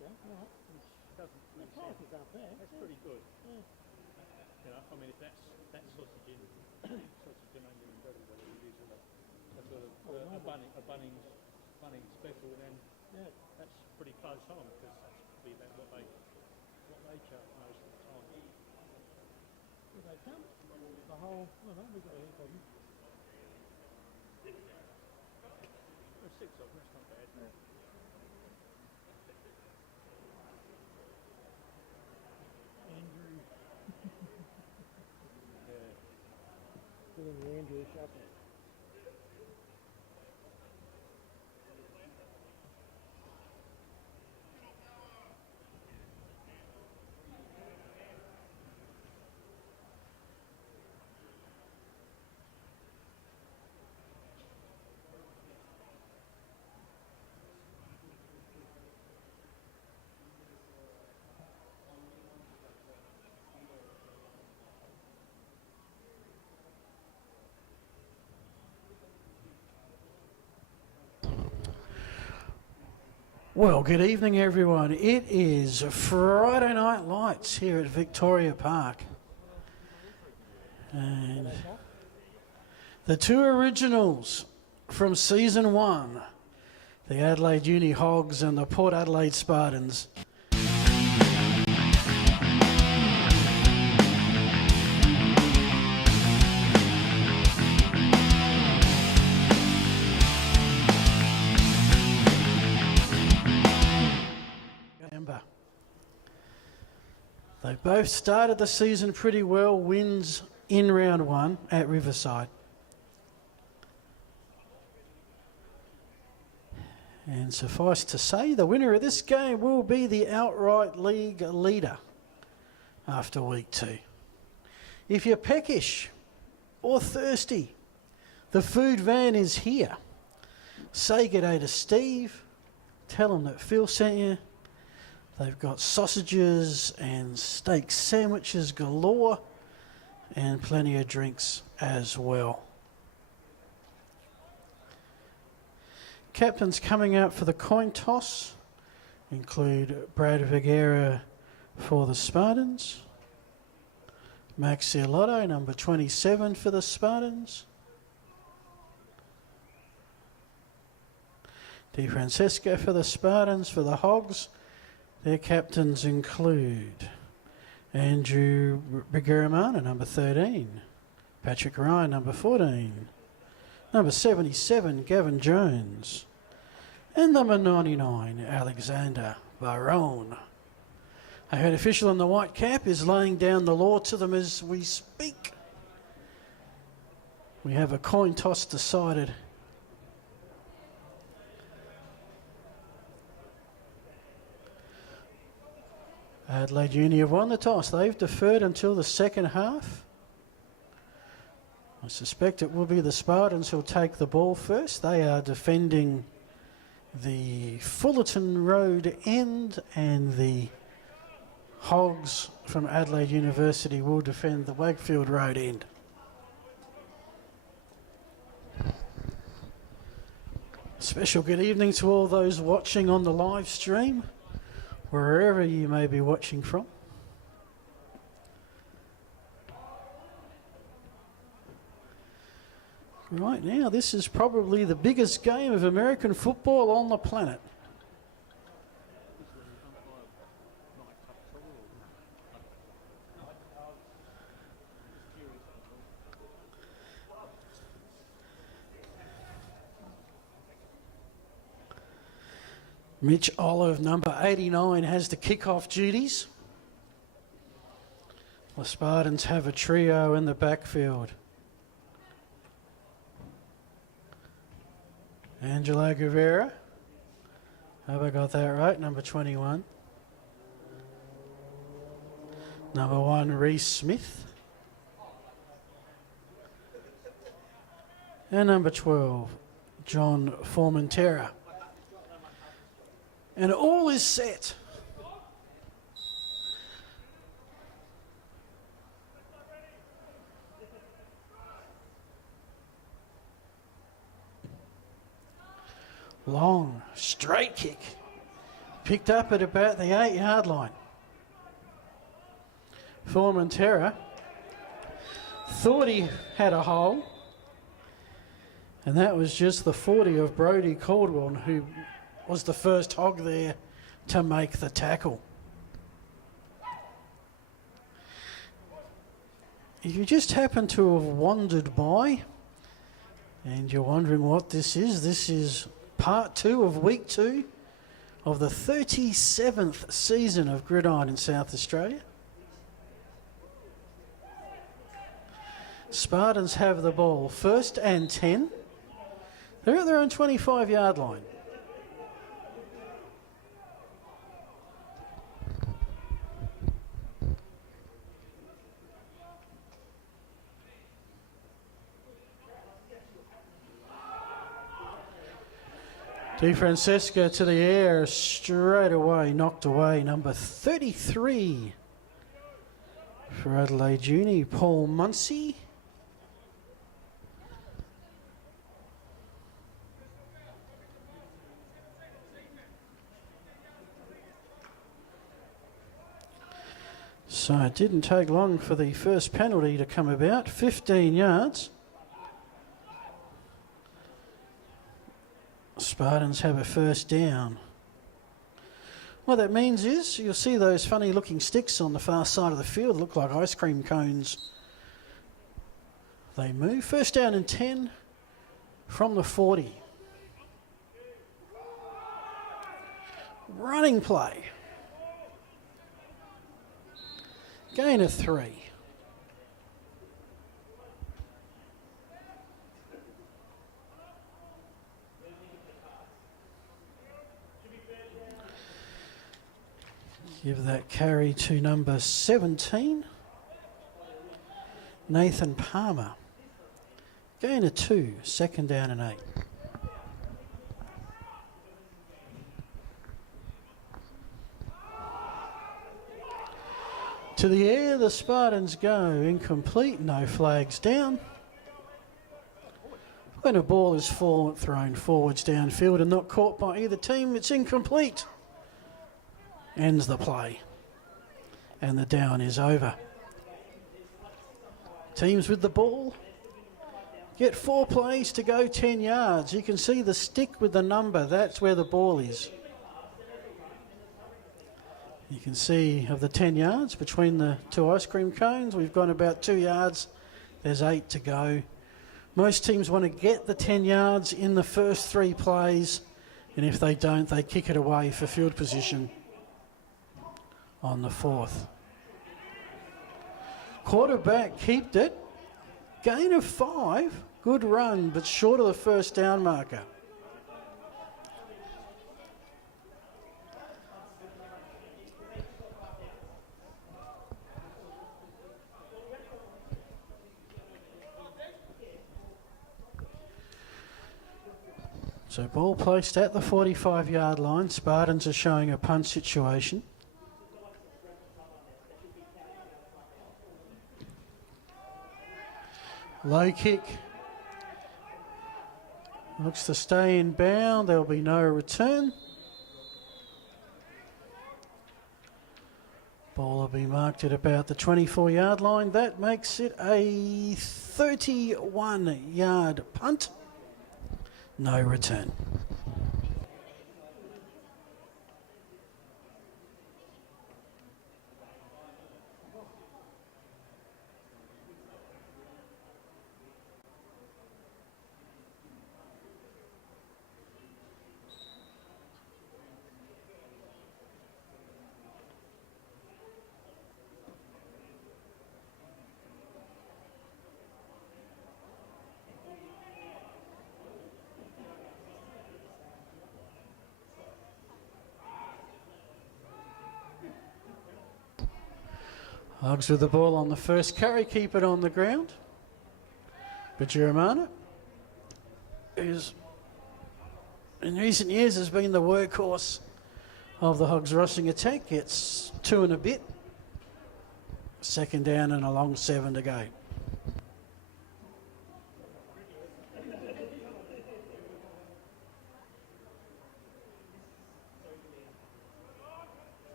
Okay, all right. Which doesn't The really price sound... is up there. That's pretty good. Yeah. You know, I mean, if that's sausage in sausage and onion and bread or whatever it is, and a sort of a Bunnings special, then that's pretty close on, because that's probably about what they charge most of the time. Here they come. The whole, well, no, we've got a heap of them. There's 6 of them, that's not bad. Yeah. Andrew. Yeah. Doing the Andrew shuffle. Well, good evening, everyone. It is Friday Night Lights here at Victoria Park. And the two originals from Season 1, the Adelaide Uni Hogs and the Port Adelaide Spartans. They both started the season pretty well, wins in round 1 at Riverside. And suffice to say, the winner of this game will be the outright league leader after week 2. If you're peckish or thirsty, the food van is here. Say good day to Steve, tell him that Phil sent you. They've got sausages and steak sandwiches galore and plenty of drinks as well. Captains coming out for the coin toss include Brad Vergara for the Spartans, Max Cialotto, number 27 for the Spartans, Di Francesco for the Spartans. For the Hogs, their captains include Andrew Bigaramana, number 13, Patrick Ryan, number 14, number 77, Gavin Jones, and number 99, Alexander Barone. Our head official in the white cap is laying down the law to them as we speak. We have a coin toss decided. Adelaide Uni have won the toss. They've deferred until the second half. I suspect it will be the Spartans who'll take the ball first. They are defending the Fullerton Road end, and the Hogs from Adelaide University will defend the Wakefield Road end. Special good evening to all those watching on the live stream, wherever you may be watching from. Right now, this is probably the biggest game of American football on the planet. Mitch Olive, number 89, has the kickoff duties. The Spartans have a trio in the backfield. Angelo Guevara, have I got that right? Number 21. Number 1, Reese Smith. And number 12, John Formentera. And all is set. Long, straight kick. Picked up at about the 8-yard line. Formentera thought he had a hole, and that was just the 40 of Brodie Caldwell, who was the first hog there to make the tackle. If you just happen to have wandered by and you're wondering what this is part 2 of week 2 of the 37th season of Gridiron in South Australia. Spartans have the ball, 1st and 10. They're at their own 25-yard line. Di Francesca to the air, straight away, knocked away. Number 33 for Adelaide Uni, Paul Munsey. So it didn't take long for the first penalty to come about, 15 yards. Spartans have a first down. What that means is you'll see those funny looking sticks on the far side of the field look like ice cream cones. They move. First down and 10 from the 40. Running play. Gain of 3. Give that carry to number 17, Nathan Palmer. Gain of 2, 2nd down and 8. To the air, the Spartans go. Incomplete, no flags down. When a ball is thrown forwards downfield and not caught by either team, it's incomplete. Ends the play. And the down is over. Teams with the ball get 4 plays to go 10 yards. You can see the stick with the number. That's where the ball is. You can see of the 10 yards between the 2 ice cream cones, we've gone about 2 yards. There's 8 to go. Most teams want to get the 10 yards in the first 3 plays, and if they don't, they kick it away for field position on the 4th. Quarterback kept it. Gain of 5. Good run, but short of the first down marker. So ball placed at the 45-yard line. Spartans are showing a punt situation. Low kick. Looks to stay in bound. There'll be no return. Ball will be marked at about the 24-yard line. That makes it a 31-yard punt. No return. Hogs with the ball on the first carry, keep it on the ground. But Jeremiah, who's in recent years has been the workhorse of the Hogs rushing attack, gets 2 and a bit. 2nd down and a long 7 to go.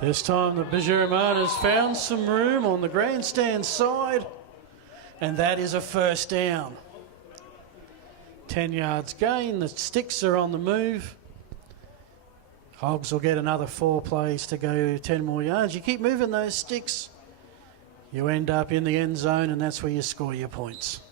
This time the Gridiron has found some room on the grandstand side, and that is a first down. 10 yards gain, the sticks are on the move. Hogs will get another 4 plays to go 10 more yards. You keep moving those sticks, you end up in the end zone, and that's where you score your points.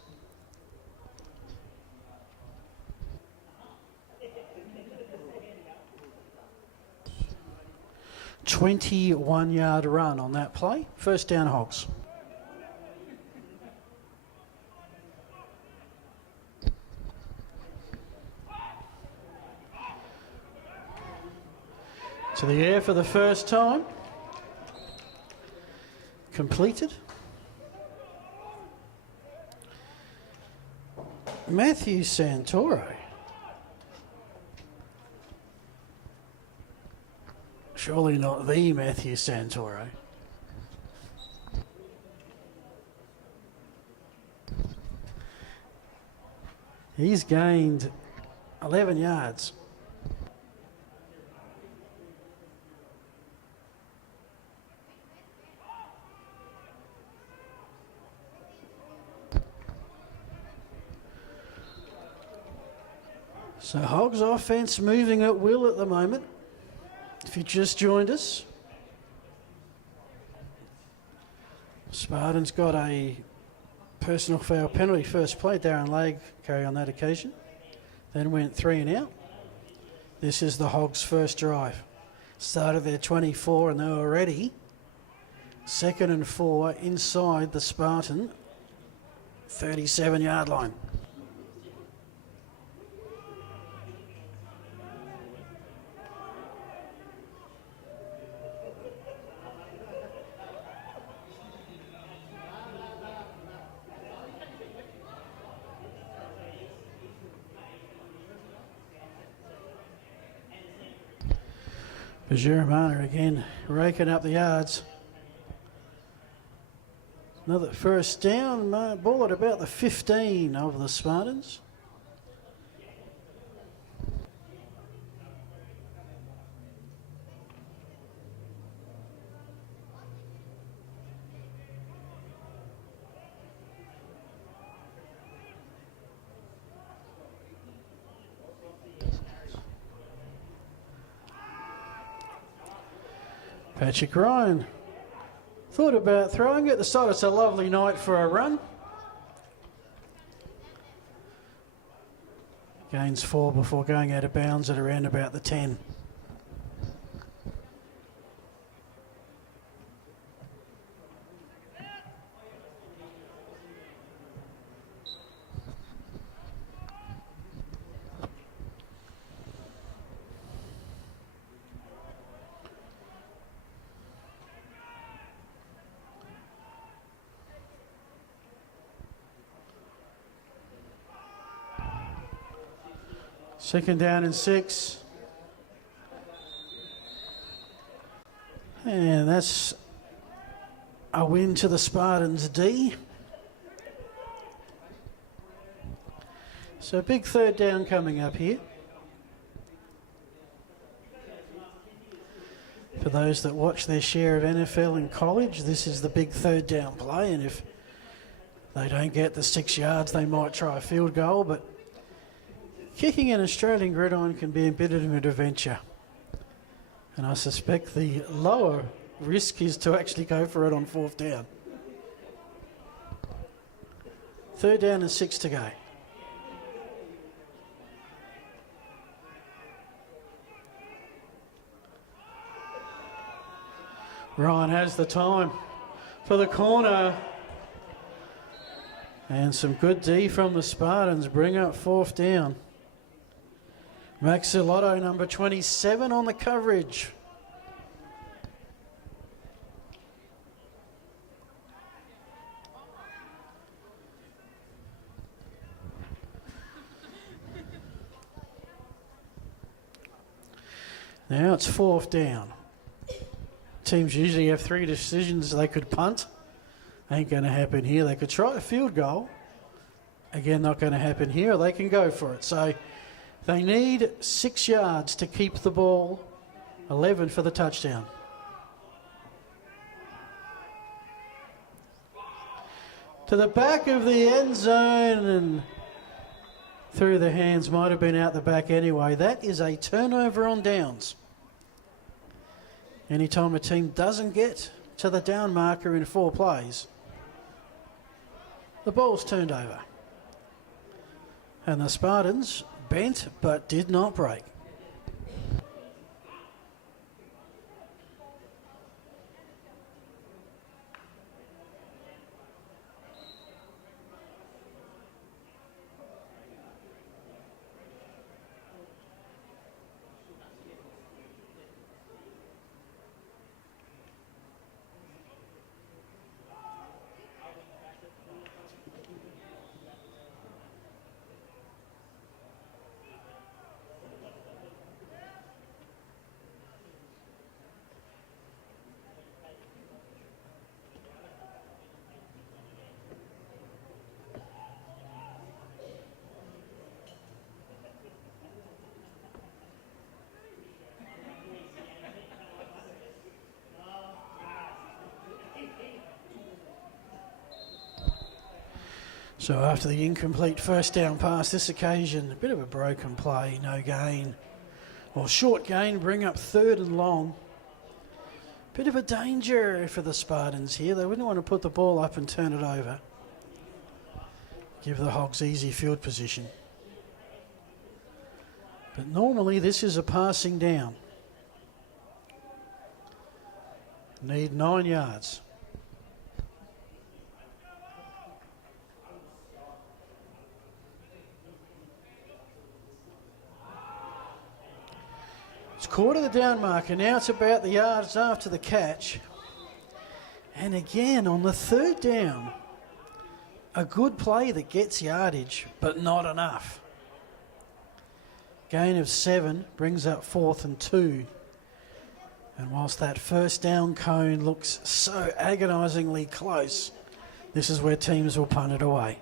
"21-yard run on that play. First down, Hogs. To the air for the first time. Completed. Matthew Santoro. Surely not the Matthew Santoro. He's gained 11 yards. So Hogs offense moving at will at the moment. If you just joined us, Spartans got a personal foul penalty first play. Darren Legg carry on that occasion. Then went 3 and out. This is the Hogs' first drive. Started their 24 and they were ready. 2nd and 4 inside the Spartan 37-yard line. Gridiron again raking up the yards. Another first down, ball at about the 15 of the Spartans. Patrick Ryan thought about throwing it. Decided it's a lovely night for a run. Gains 4 before going out of bounds at around about the 10. Second down and 6. And that's a win to the Spartans D. So big third down coming up here. For those that watch their share of NFL in college, this is the big third down play, and if they don't get the 6 yards, they might try a field goal, but kicking an Australian gridiron can be a bit of an adventure. And I suspect the lower risk is to actually go for it on 4th down. 3rd down and 6 to go. Ryan has the time for the corner. And some good D from the Spartans bring up 4th down. Maxilotto, number 27 on the coverage. Now it's 4th down. Teams usually have 3 decisions. They could punt. Ain't going to happen here. They could try a field goal. Again, not going to happen here. They can go for it. So they need 6 yards to keep the ball, 11 for the touchdown. to the back of the end zone and through the hands. Might have been out the back anyway. That is a turnover on downs. Anytime a team doesn't get to the down marker in 4 plays, the ball's turned over. And the Spartans bent but did not break. So after the incomplete first down pass, this occasion, a bit of a broken play, no gain. Or short gain, bring up 3rd and long. Bit of a danger for the Spartans here. They wouldn't want to put the ball up and turn it over. Give the Hogs easy field position. But normally this is a passing down. Need 9 yards. It's quarter the down marker. Now it's about the yards after the catch. And again on the 3rd down, a good play that gets yardage, but not enough. Gain of 7 brings up 4th and 2. And whilst that first down cone looks so agonisingly close, this is where teams will punt it away.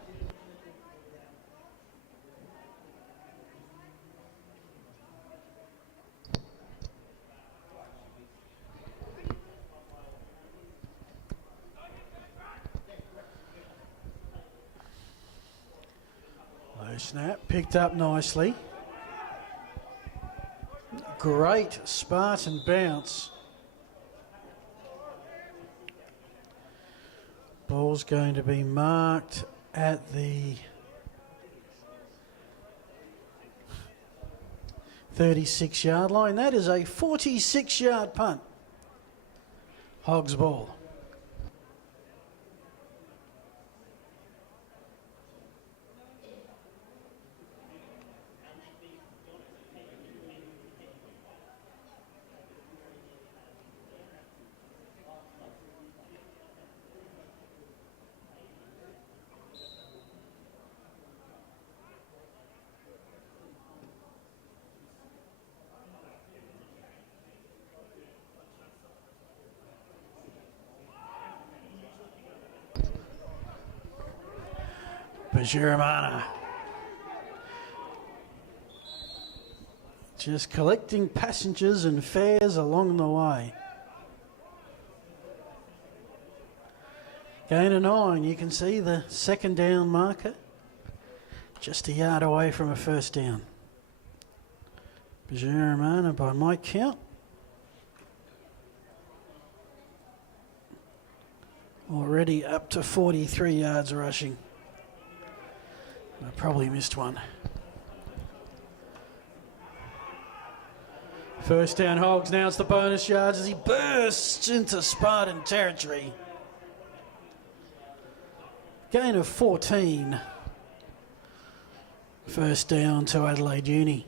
Low snap, picked up nicely. Great Spartan bounce. Ball's going to be marked at the 36-yard line. That is a 46-yard punt. Hogs ball. Gridiron. Just collecting passengers and fares along the way. Gain of 9. You can see the 2nd down marker. Just a yard away from a first down. Gridiron by my count. Already up to 43 yards rushing. I probably missed one. First down Hogs. Now it's the bonus yards as he bursts into Spartan territory. Gain of 14. First down to Adelaide Uni.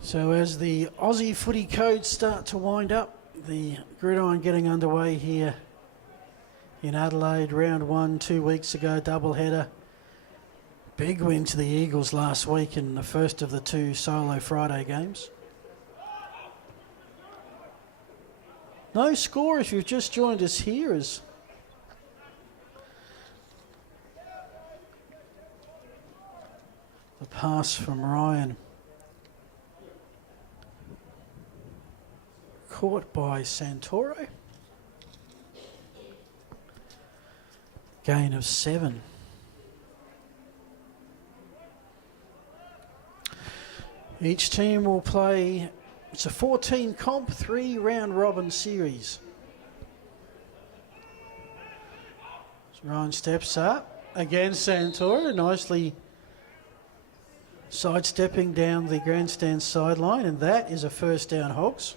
So as the Aussie footy codes start to wind up, the Gridiron getting underway here in Adelaide. Round 1 2 weeks ago, doubleheader. Big win to the Eagles last week in the first of the 2 solo Friday games. No score if you've just joined us here as the pass from Ryan Caught by Santoro. Gain of 7. Each team will play, it's a 14 comp, 3 round robin series. So Ryan steps up. Again, Santoro nicely sidestepping down the grandstand sideline, and that is a first down, Hogs.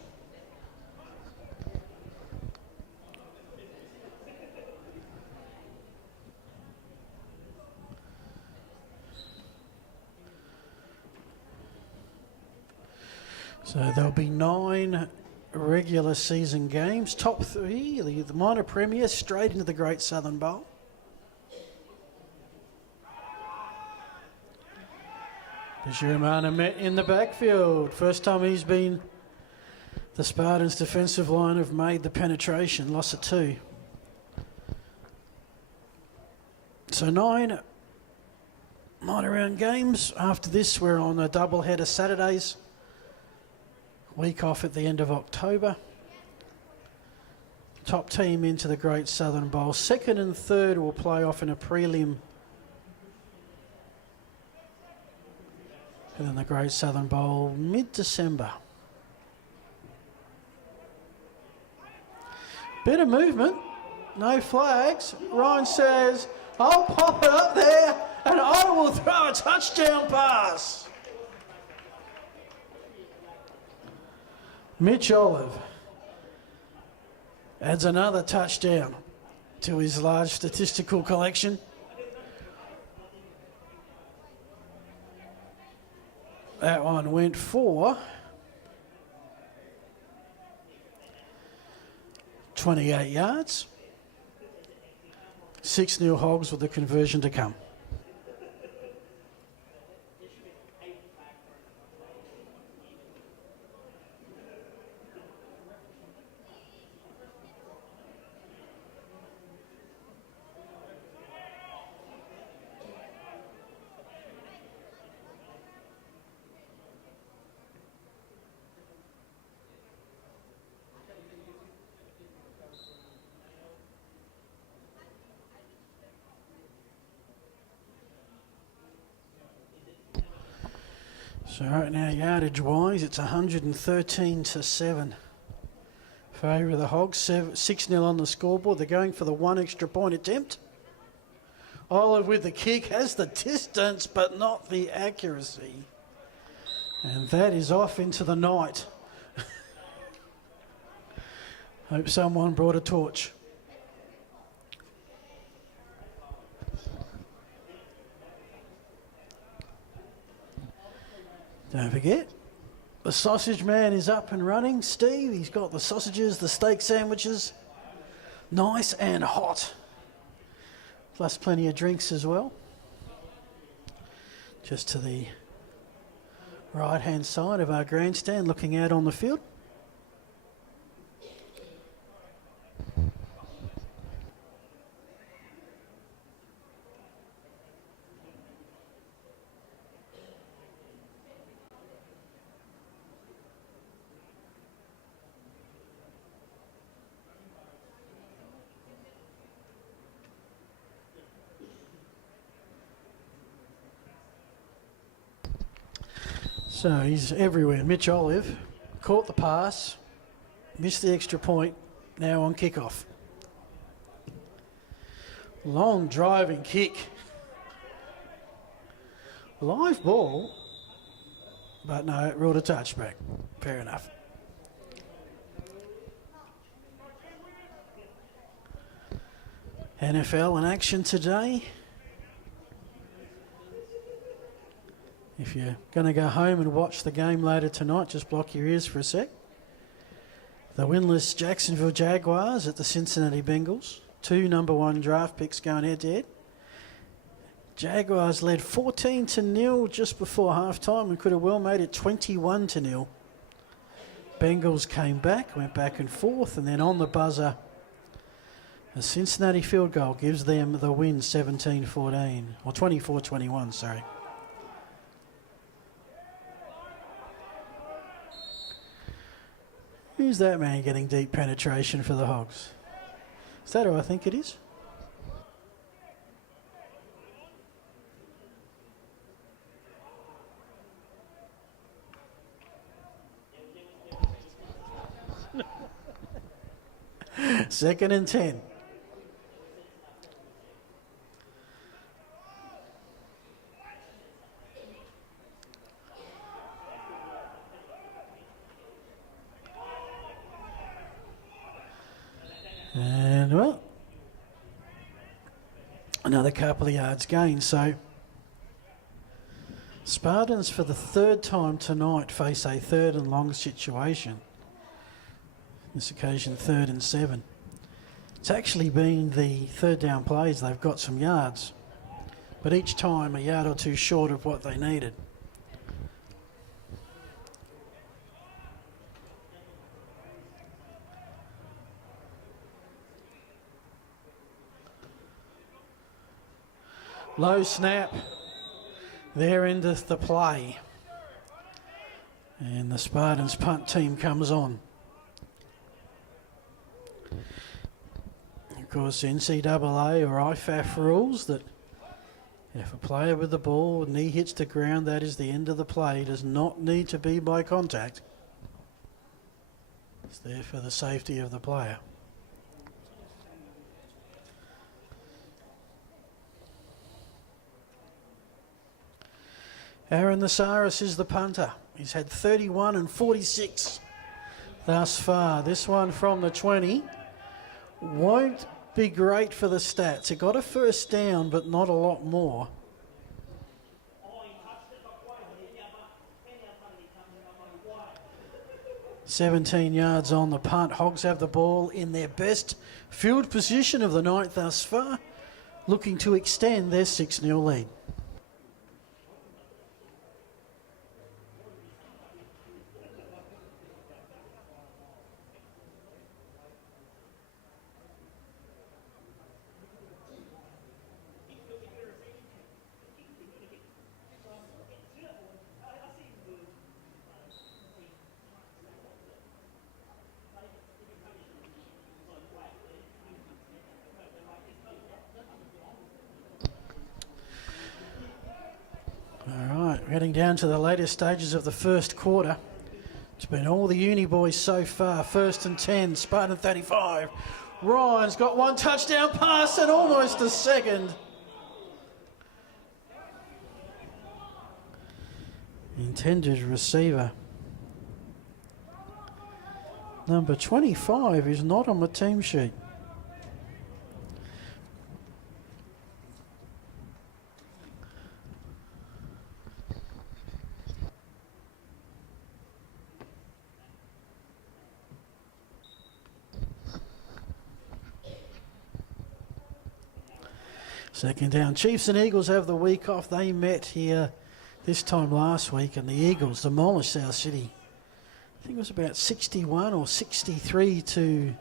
So there'll be 9 regular season games. Top 3, the minor premier, straight into the Great Southern Bowl. Giramana met in the backfield. First time he's been, the Spartans defensive line have made the penetration. Loss of 2. So 9 minor round games. After this, we're on a double header Saturdays. Week off at the end of October. Top team into the Great Southern Bowl. Second and third will play off in a prelim. And then the Great Southern Bowl mid-December. Bit of movement. No flags. Ryan says, I'll pop it up there and I will throw a touchdown pass. Mitch Olive adds another touchdown to his large statistical collection. That one went for 28 yards. 6-0 Hogs with the conversion to come. So right now, yardage-wise, it's 113-7. Favour of the Hogs, 6-0 on the scoreboard. They're going for the 1 extra point attempt. Olive with the kick has the distance, but not the accuracy. And that is off into the night. Hope someone brought a torch. Don't forget, the sausage man is up and running. Steve, he's got the sausages, the steak sandwiches, nice and hot. Plus plenty of drinks as well. Just to the right-hand side of our grandstand, looking out on the field. So he's everywhere. Mitch Olive caught the pass, missed the extra point, now on kickoff. Long driving kick. Live ball, but no, it ruled a touchback. Fair enough. NFL in action today. If you're going to go home and watch the game later tonight, just block your ears for a sec. The winless Jacksonville Jaguars at the Cincinnati Bengals. 2 number 1 draft picks going head-to-head. Jaguars led 14-0 just before halftime and could have well made it 21-0. Bengals came back, went back and forth, and then on the buzzer, a Cincinnati field goal gives them the win 17-14, or 24-21, sorry. Who's that man getting deep penetration for the Hogs? Is that who I think it is? Second and 10. And, well, another couple of yards gained. So, Spartans for the third time tonight face a third and long situation. This occasion, 3rd and 7. It's actually been the third down plays. They've got some yards, but each time a yard or two short of what they needed. Low snap. There endeth the play. And the Spartans punt team comes on. Of course, NCAA or IFAF rules that if a player with the ball, knee hits the ground, that is the end of the play. Does not need to be by contact. It's there for the safety of the player. Aaron Nasaris is the punter. He's had 31 and 46 thus far. This one from the 20 won't be great for the stats. It got a first down, but not a lot more. "17 yards on the punt. Hogs have the ball in their best field position of the night thus far, looking to extend their 6-0 lead. Heading down to the later stages of the first quarter. It's been all the uni boys so far. 1st and 10, Spartan 35. Ryan's got one touchdown pass and almost a second. Intended receiver. Number 25 is not on the team sheet. Second down. Chiefs and Eagles have the week off. They met here this time last week, and the Eagles demolished South City. I think it was about 61 or 63 to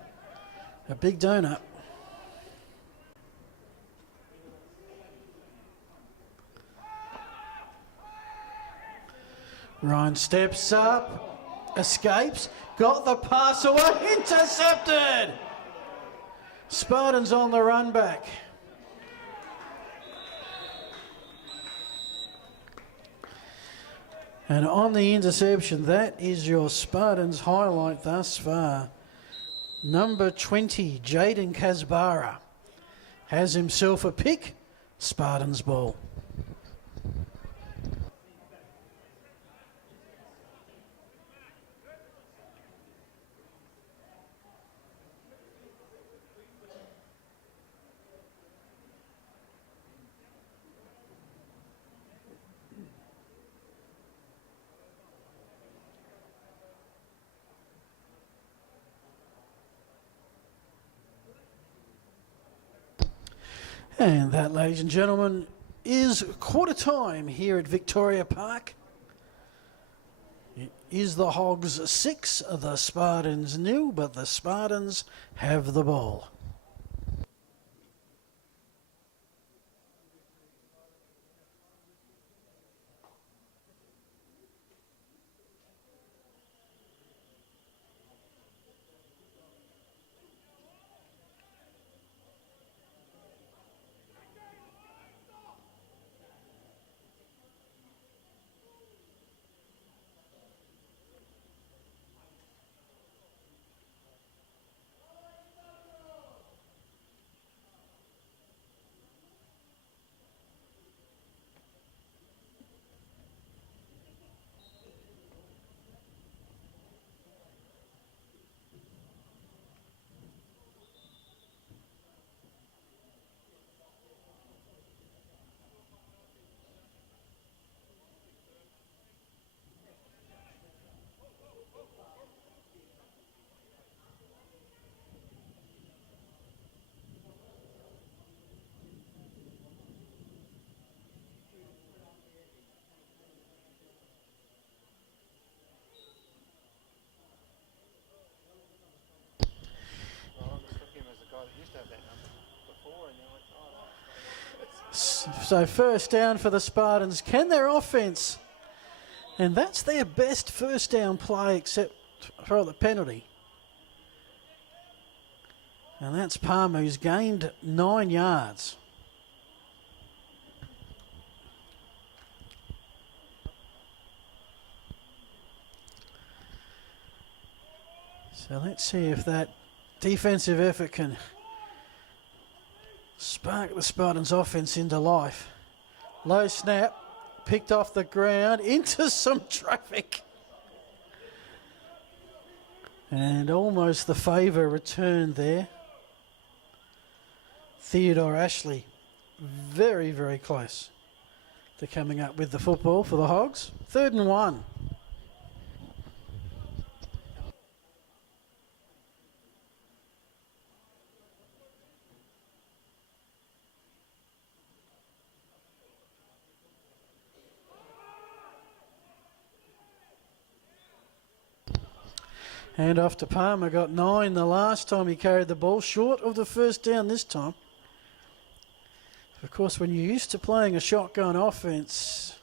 a big donut. Ryan steps up, escapes, got the pass away, intercepted! Spartans on the run back. And on the interception, that is your Spartans highlight thus far. Number 20, Jaden Kasbara, has himself a pick. Spartans ball. And that, ladies and gentlemen, is quarter time here at Victoria Park. It is the Hogs 6, the Spartans 0, but the Spartans have the ball. So first down for the Spartans. Can their offence, and that's their best first down play except for the penalty. And that's Palmer, who's gained 9 yards. So let's see if that defensive effort can spark the Spartans' offense into life. Low snap, picked off the ground, into some traffic. And almost the favour returned there. Theodore Ashley, very, very close to coming up with the football for the Hogs. 3rd and 1. Hand off to Palmer, got 9 the last time he carried the ball, short of the first down this time. Of course, when you're used to playing a shotgun offense,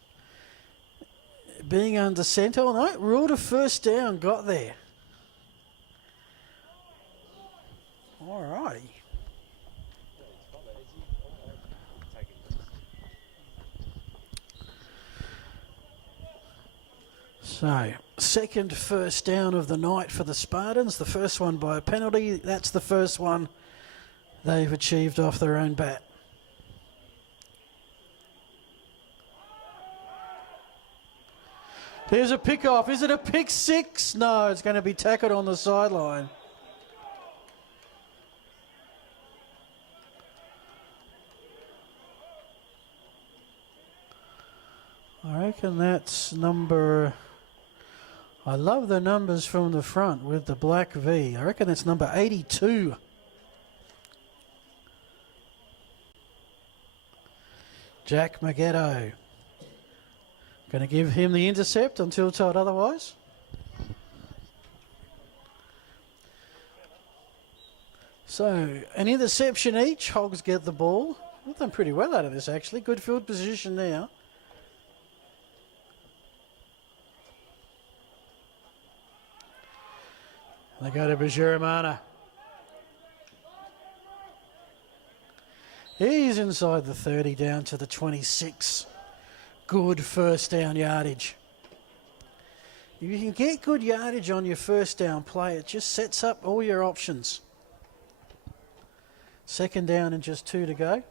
being under centre, no, ruled a first down, got there. All righty. So, second first down of the night for the Spartans. The first one by a penalty. That's the first one they've achieved off their own bat. There's a pick-off. Is it a pick six? No, it's going to be tackled on the sideline. I reckon that's number... I love the numbers from the front with the black V. I reckon it's number 82. Jack Maggetto. Going to give him the intercept until told otherwise. So, an interception each. Hogs get the ball. We've done pretty well out of this, actually. Good field position now. They go to Bajuramana. He's inside the 30 down to the 26. Good first down yardage. If you can get good yardage on your first down play, it just sets up all your options. Second down and just 2 to go.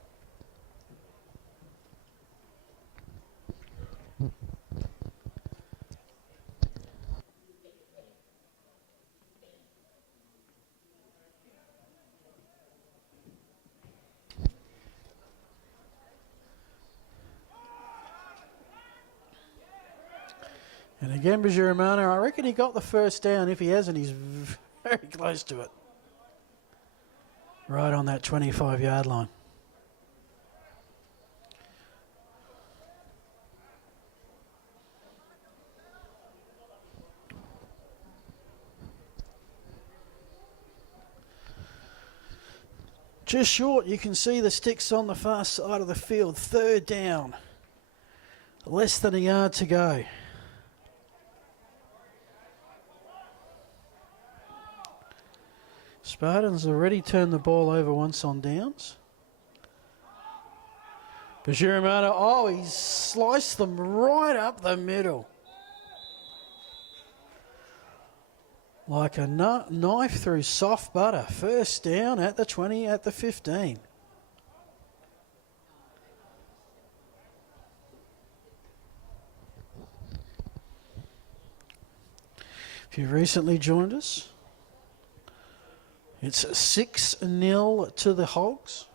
And again, Bajuramana, I reckon he got the first down. If he hasn't, he's very close to it. Right on that 25-yard line. Just short, you can see the sticks on the far side of the field. Third down. Less than a yard to go. Spartans already turned the ball over once on downs. Bajuramana, oh, he's sliced them right up the middle. Like a knife through soft butter. First down at the 20, at the 15. If you've recently joined us, it's 6-0 to the Hogs.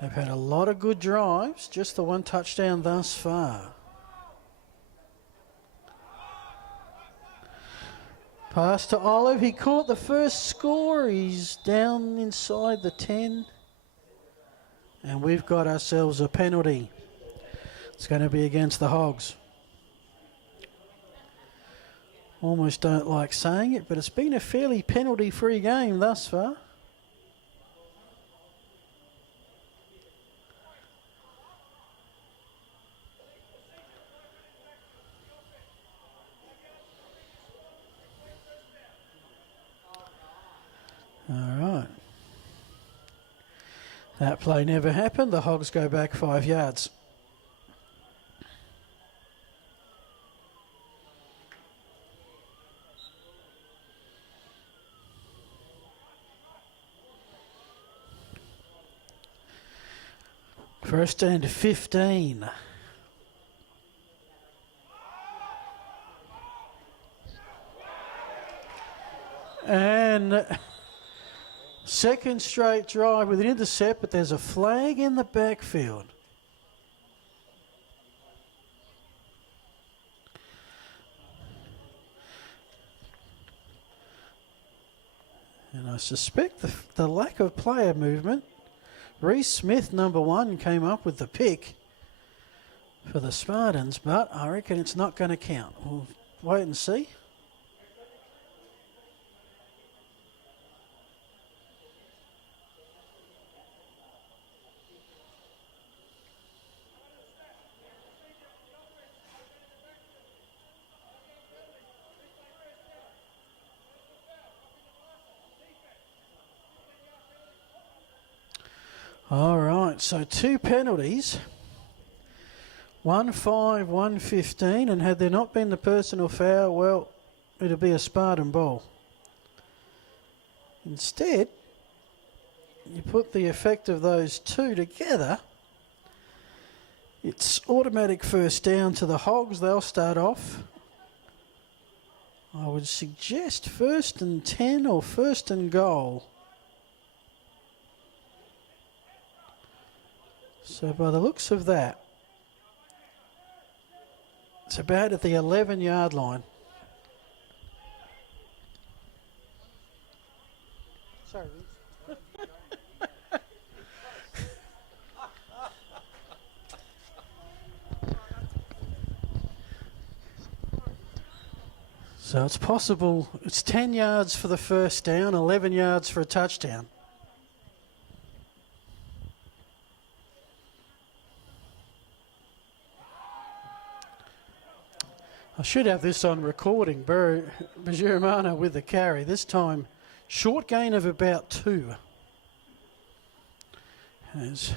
They've had a lot of good drives, just the one touchdown thus far. Pass to Olive, he caught the first score, he's down inside the 10. And we've got ourselves a penalty. It's going to be against the Hogs. Almost don't like saying it, but it's been a fairly penalty-free game thus far. That play never happened. The Hogs go back 5 yards. First and 15. And second straight drive with an intercept, but there's a flag in the backfield. And I suspect the lack of player movement. Reece Smith, number 1, came up with the pick for the Spartans, but I reckon it's not going to count. We'll wait and see. All right, so 2 penalties, 1-5, 1-15, and had there not been the personal foul, well, it'll be a Spartan ball. Instead, you put the effect of those 2 together, it's automatic first down to the Hogs. They'll start off. I would suggest 1st and 10 or 1st and goal. So by the looks of that, it's about at the 11-yard line. Sorry, So it's possible, it's 10 yards for the first down, 11 yards for a touchdown. I should have this on recording. Bajiramana with the carry. This time, short gain of about 2. There's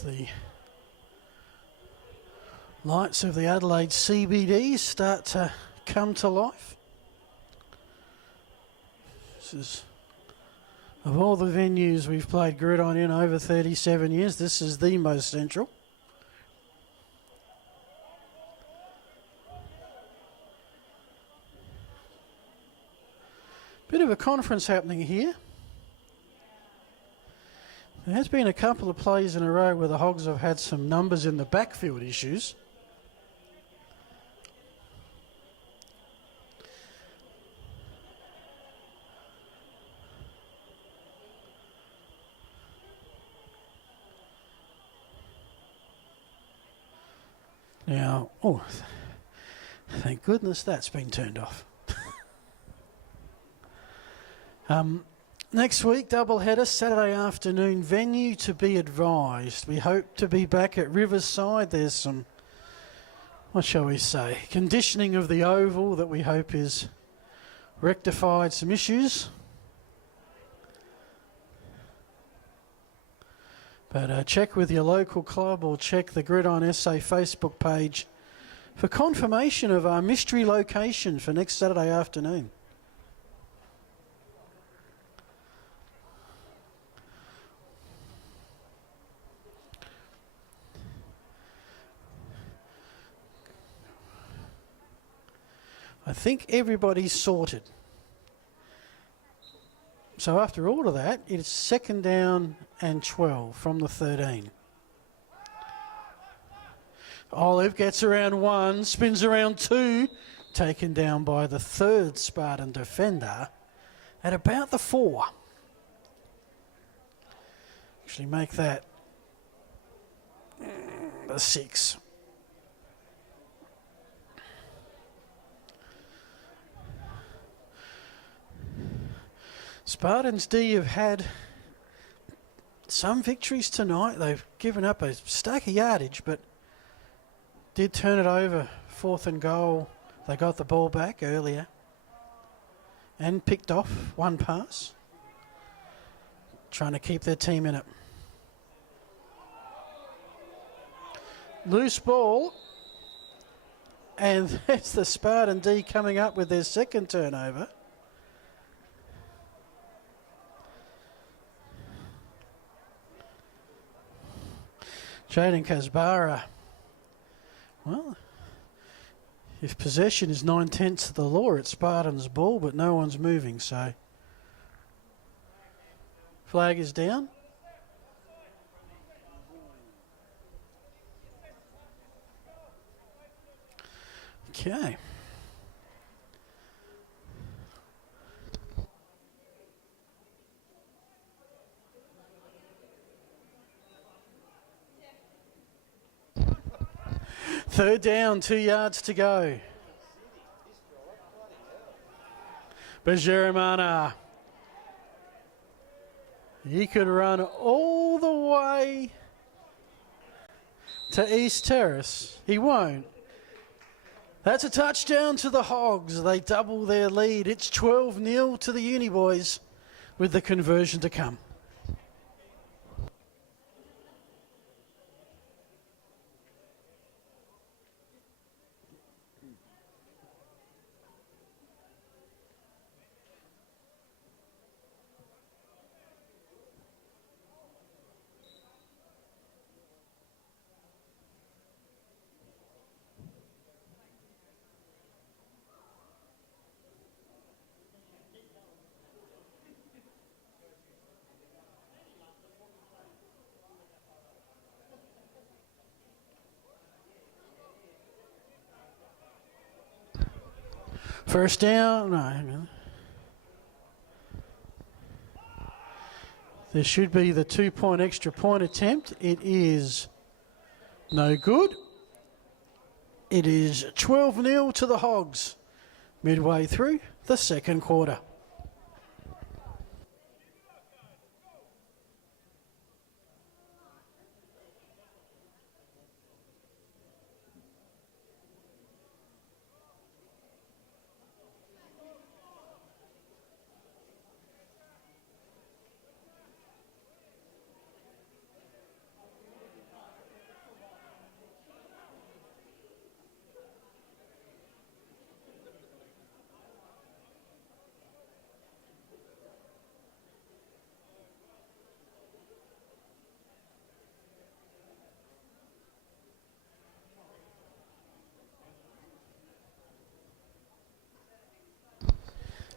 the lights of the Adelaide CBD start to come to life. This is, of all the venues we've played Gridiron in over 37 years, this is the most central. Bit of a conference happening here. There has been a couple of plays in a row where the Hogs have had some numbers in the backfield issues. Now, thank goodness that's been turned off. Next week, doubleheader, Saturday afternoon, venue to be advised. We hope to be back at Riverside. There's some, what shall we say, conditioning of the oval that we hope is rectified, some issues. But check with your local club or check the Gridiron SA Facebook page for confirmation of our mystery location for next Saturday afternoon. I think everybody's sorted. So after all of that, it's 2nd down and 12 from the 13. Olive gets around 1, spins around 2, taken down by the 3rd Spartan defender at about the 4. Actually make that the 6. Spartans D have had some victories tonight. They've given up a stack of yardage, but did turn it over. 4th and goal. They got the ball back earlier and picked off one pass, trying to keep their team in it. Loose ball, and there's the Spartan D coming up with their second turnover. Jaden Kasbara. Well, if possession is 9/10 of the law, it's Spartans' ball, but no one's moving, so flag is down. Okay. Third down, 2 yards to go. Bajaramana. He could run all the way to East Terrace. He won't. That's a touchdown to the Hogs. They double their lead. It's 12-0 to the Uni Boys with the conversion to come. First down. No, hang on. There should be the 2-point extra point attempt. It is no good. It is 12-0 to the Hogs midway through the second quarter.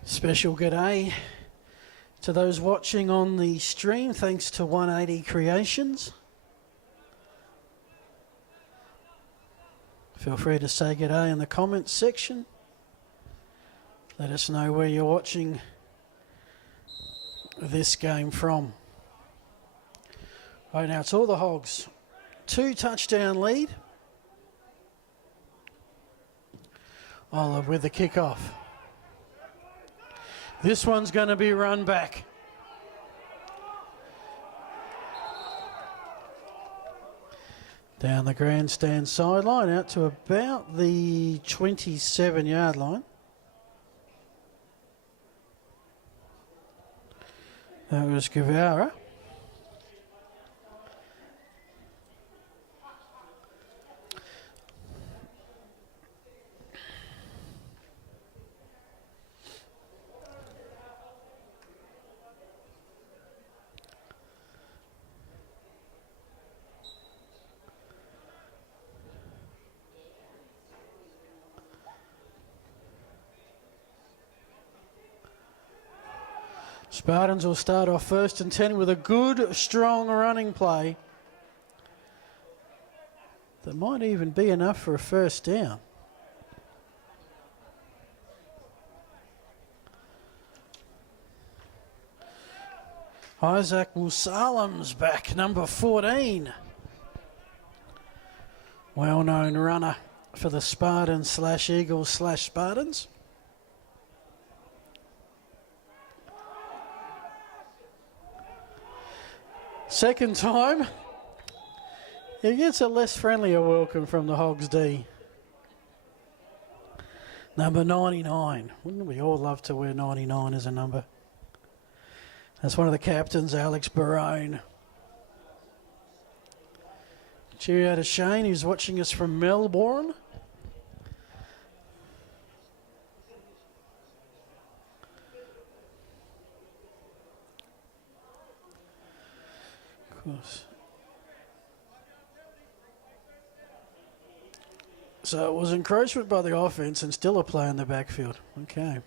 Special g'day to those watching on the stream, thanks to 180 Creations. Feel free to say g'day in the comments section. Let us know where you're watching this game from. Right now, it's all the Hogs. 2-touchdown lead. Olive with the kickoff. This one's going to be run back. Down the grandstand sideline out to about the 27-yard line. That was Guevara. Spartans will start off 1st and 10 with a good, strong running play. That might even be enough for a first down. Isaac Musalam's back, number 14. Well-known runner for the Spartans / Eagles / Spartans. Second time, he gets a less friendlier welcome from the Hogs D. Number 99. Wouldn't we all love to wear 99 as a number? That's one of the captains, Alex Barone. Cheerio to Shane, who's watching us from Melbourne. Of course. So it was encroachment by the offence and still a play in the backfield. Okay.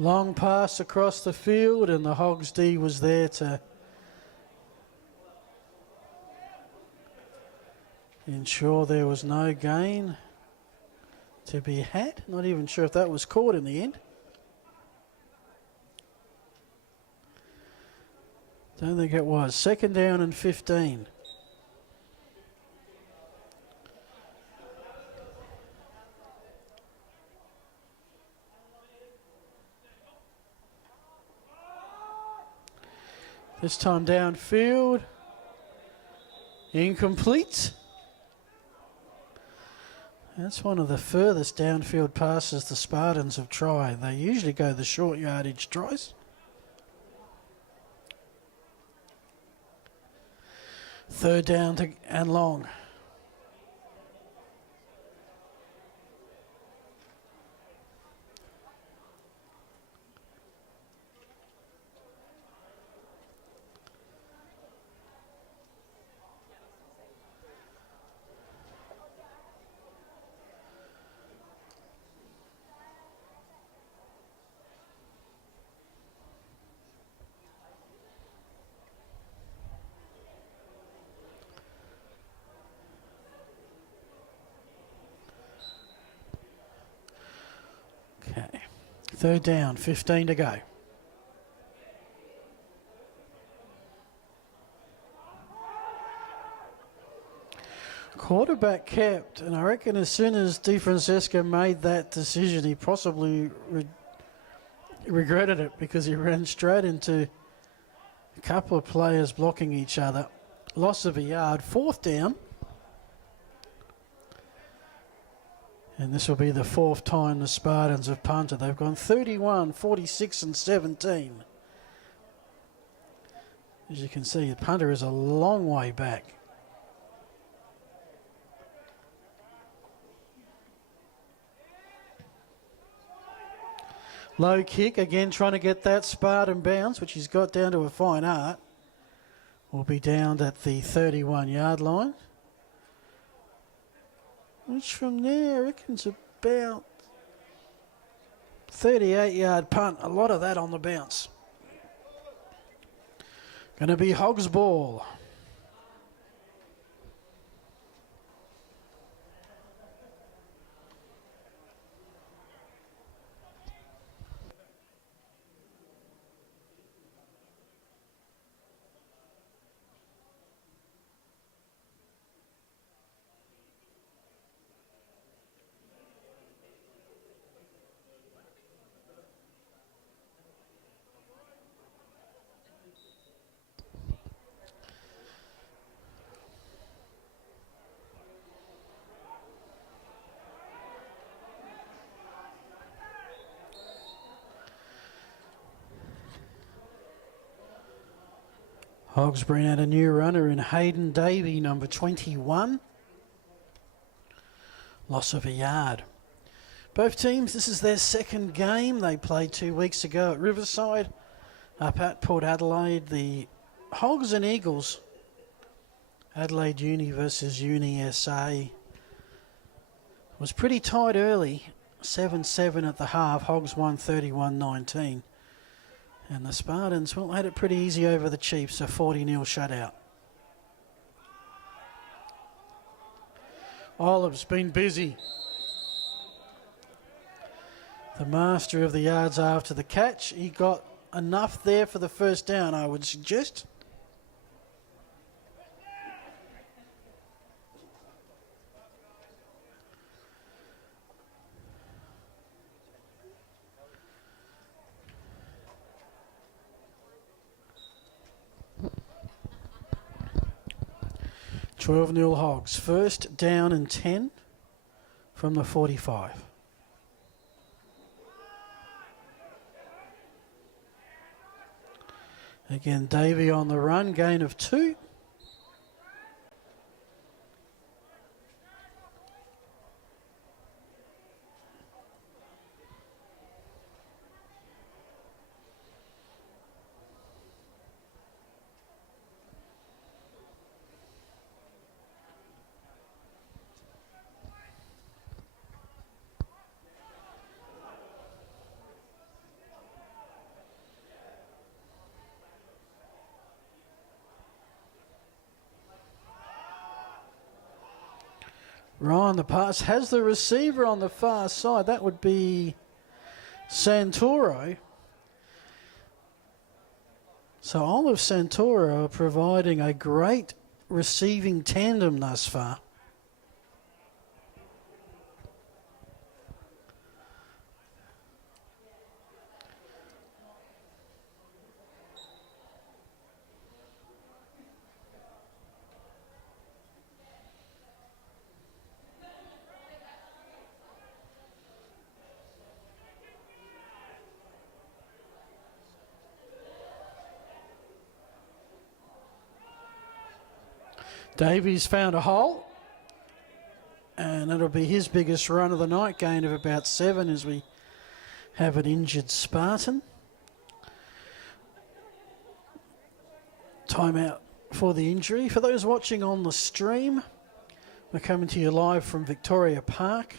Long pass across the field, and the Hogs D was there to ensure there was no gain to be had. Not even sure if that was caught in the end. Don't think it was. Second down and 15. This time downfield. Incomplete. That's one of the furthest downfield passes the Spartans have tried. They usually go the short yardage tries. Third down and long. Okay. Third down, 15 to go. Quarterback kept, and I reckon as soon as DeFrancesco made that decision, he possibly regretted it because he ran straight into a couple of players blocking each other. Loss of a yard, fourth down. And this will be the fourth time the Spartans have punted. They've gone 31, 46 and 17. As you can see, the punter is a long way back. Low kick, again trying to get that Spartan bounce, which he's got down to a fine art. Will be down at the 31-yard line. Which from there, I reckon's about 38-yard punt. A lot of that on the bounce. Going to be Hogs ball. Hogs bring out a new runner in Hayden Davey, number 21. Loss of a yard. Both teams, this is their second game. They played 2 weeks ago at Riverside, up at Port Adelaide. The Hogs and Eagles, Adelaide Uni versus Uni SA, was pretty tight early. 7-7 at the half. Hogs won 31-19. And the Spartans, well, had it pretty easy over the Chiefs, a 40-0 shutout. Olive's been busy. The master of the yards after the catch. He got enough there for the first down, I would suggest. $12-0 Hogs. First down and 10 from the 45. Again, Davey on the run, gain of 2. Ryan, the pass has the receiver on the far side. That would be Santoro. So Olive Santoro are providing a great receiving tandem thus far. Davies found a hole, and that'll be his biggest run of the night, gain of about 7 as we have an injured Spartan. Timeout for the injury. For those watching on the stream, we're coming to you live from Victoria Park.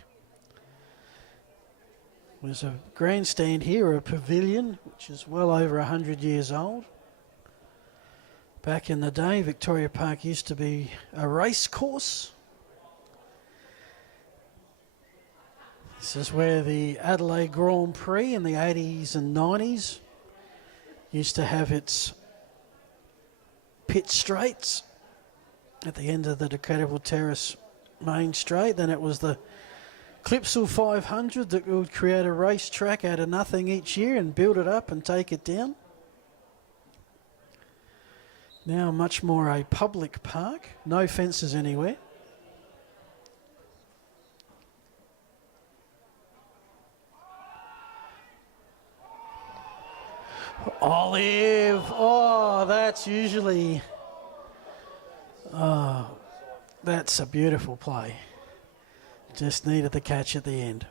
There's a grandstand here, a pavilion, which is well over 100 years old. Back in the day, Victoria Park used to be a race course. This is where the Adelaide Grand Prix in the 80s and 90s used to have its pit straights at the end of the Decredible Terrace main straight. Then it was the Clipsal 500 that would create a racetrack out of nothing each year and build it up and take it down. Now much more a public park, no fences anywhere. Olive, oh, that's usually, oh, that's a beautiful play. Just needed the catch at the end.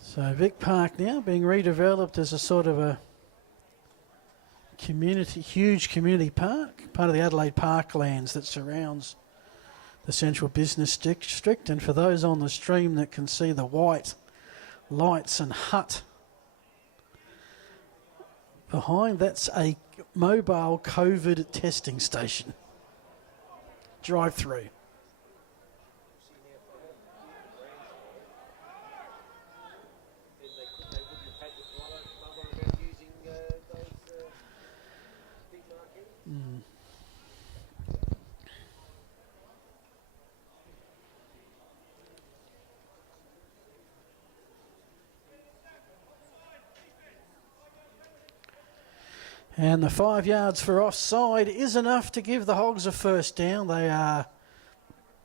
So Vic Park now being redeveloped as a sort of a community, huge community park, part of the Adelaide Parklands that surrounds the central business district. And for those on the stream that can see the white lights and hut behind, that's a mobile COVID testing station. Drive-through. And the 5 yards for offside is enough to give the Hogs a first down. They are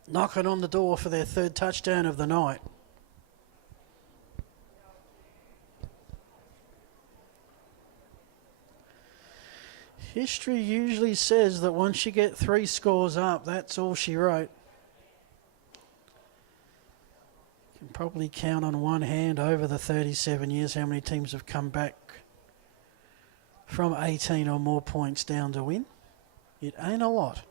knocking on the door for their 3rd touchdown of the night. History usually says that once you get 3 scores up, that's all she wrote. You can probably count on one hand over the 37 years how many teams have come back from 18 or more points down to win. It ain't a lot.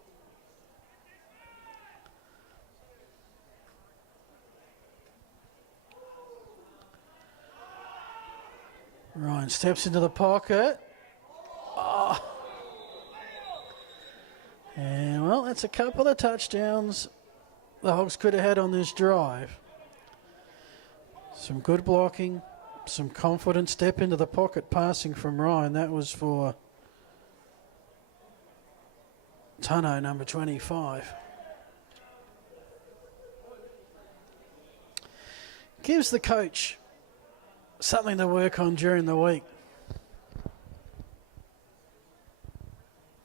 Ryan steps into the pocket. Oh. And well, that's a couple of touchdowns the Hogs could have had on this drive. Some good blocking, some confident step into the pocket passing from Ryan. That was for Tano, number 25. Gives the coach something to work on during the week,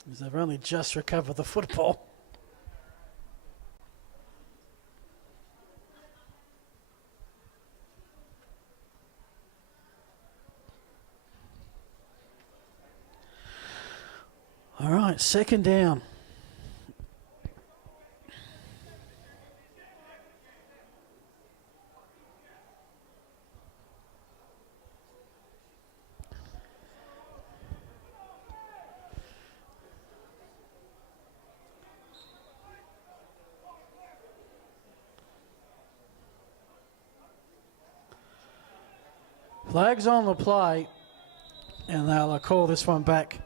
as they've only just recovered the football. All right, second down. Flags on the play, and they'll call this one back.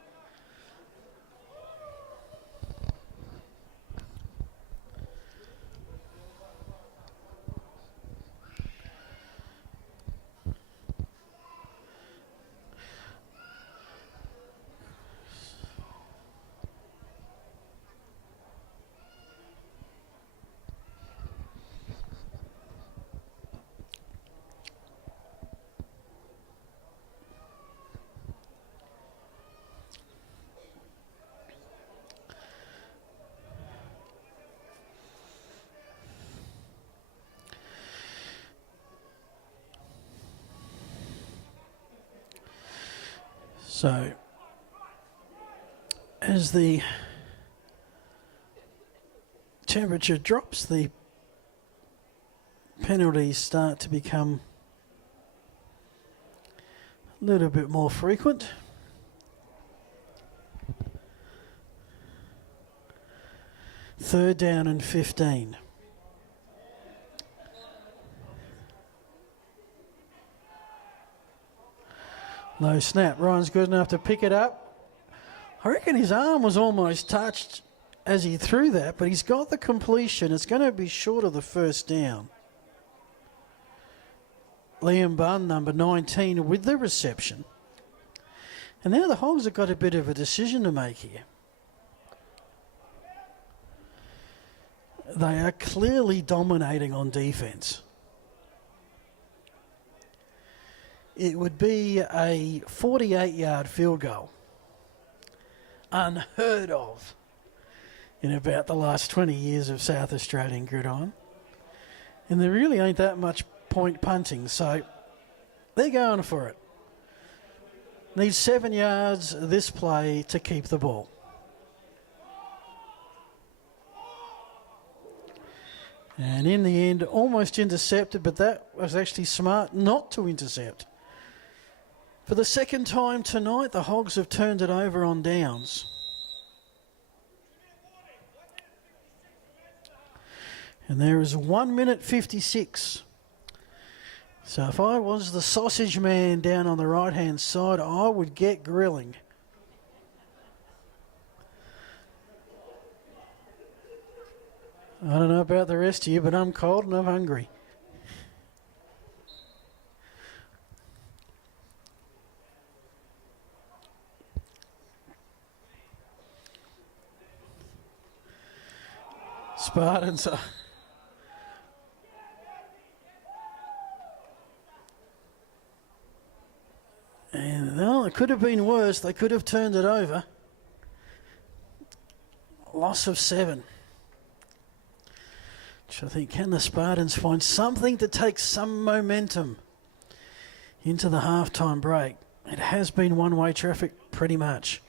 So, as the temperature drops, the penalties start to become a little bit more frequent. Third down and 15. Low snap. Ryan's good enough to pick it up. I reckon his arm was almost touched as he threw that, but he's got the completion. It's going to be short of the first down. Liam Bunn, number 19, with the reception. And now the Hogs have got a bit of a decision to make here. They are clearly dominating on defence. It would be a 48-yard field goal. Unheard of in about the last 20 years of South Australian gridiron. And there really ain't that much point punting, so they're going for it. Needs 7 yards this play to keep the ball. And in the end, almost intercepted, but that was actually smart not to intercept. For the second time tonight, the Hogs have turned it over on downs. And there is 1 minute 56. So if I was the sausage man down on the right-hand side, I would get grilling. I don't know about the rest of you, but I'm cold and I'm hungry. Spartans are... And well, it could have been worse. They could have turned it over. Loss of 7. Which I think, can the Spartans find something to take some momentum into the halftime break? It has been one-way traffic pretty much.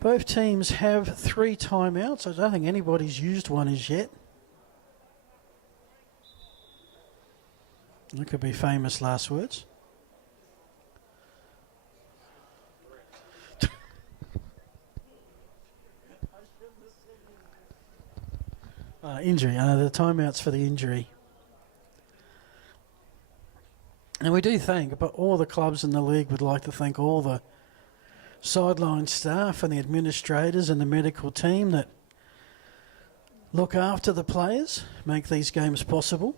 Both teams have 3 timeouts. I don't think anybody's used one as yet. That could be famous last words. Injury. The timeouts for the injury. And we do thank, but all the clubs in the league would like to thank all the sideline staff and the administrators and the medical team that look after the players, make these games possible.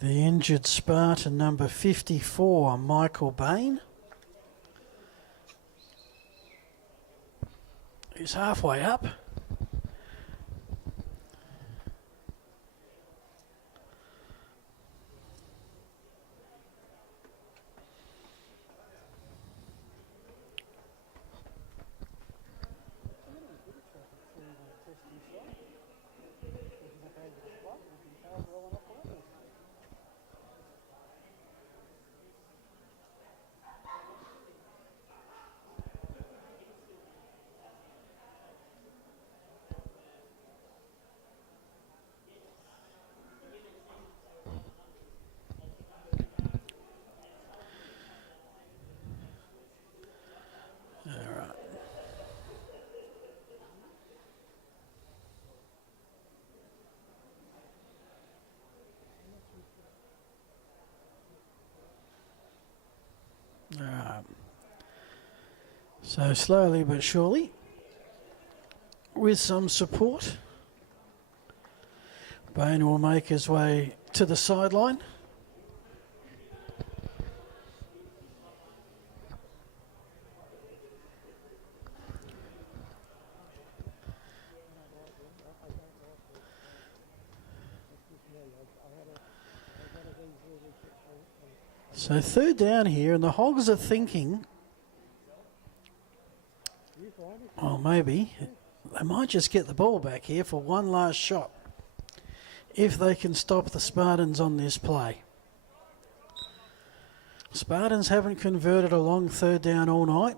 The injured Spartan number 54, Michael Bain. He's halfway up. So slowly but surely, with some support, Bain will make his way to the sideline. So third down here, and the Hogs are thinking, oh, maybe they might just get the ball back here for one last shot if they can stop the Spartans on this play. Spartans haven't converted a long third down all night.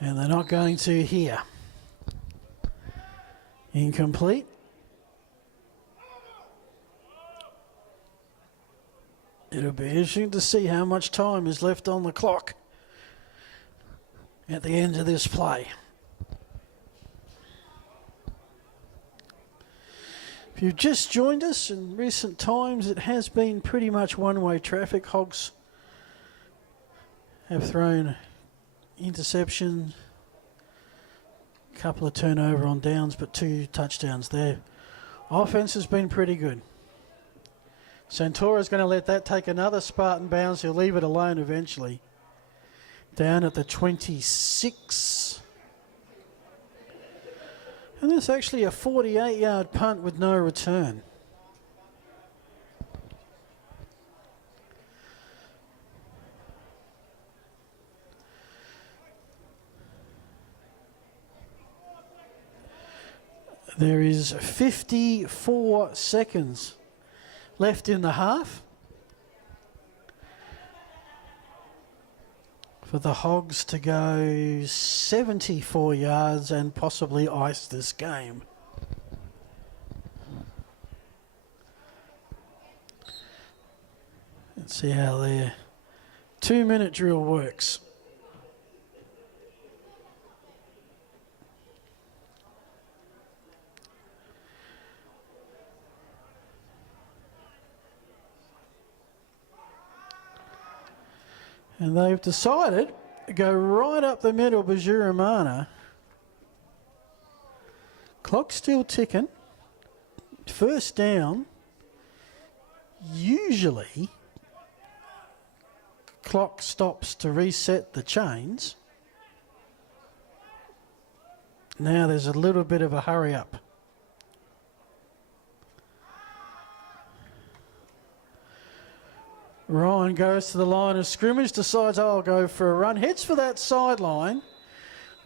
And they're not going to here. Incomplete. It'll be interesting to see how much time is left on the clock at the end of this play. If you've just joined us, in recent times it has been pretty much one-way traffic. Hogs have thrown interception, a couple of turnover on downs, but 2 touchdowns there. Offense has been pretty good. Santora's going to let that take another Spartan bounce. He'll leave it alone eventually. Down at the 26. And it's actually a 48-yard punt with no return. There is 54 seconds left in the half for the Hogs to go 74 yards and possibly ice this game. Let's see how their 2-minute drill works. And they've decided to go right up the middle, Bajuramana. Clock's still ticking. First down. Usually, clock stops to reset the chains. Now there's a little bit of a hurry up. Ryan goes to the line of scrimmage, decides, oh, I'll go for a run. Heads for that sideline.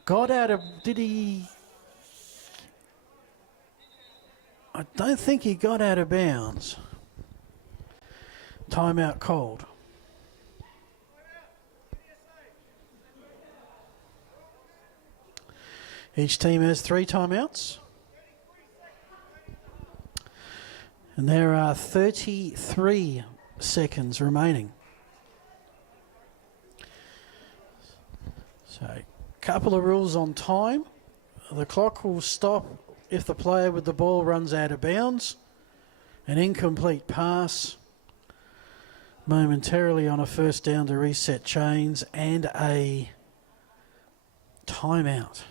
Got out of, did he? I don't think he got out of bounds. Timeout called. Each team has 3 timeouts. And there are 33 seconds remaining. So, a couple of rules on time. The clock will stop if the player with the ball runs out of bounds. An incomplete pass. Momentarily on a first down to reset chains. And a timeout.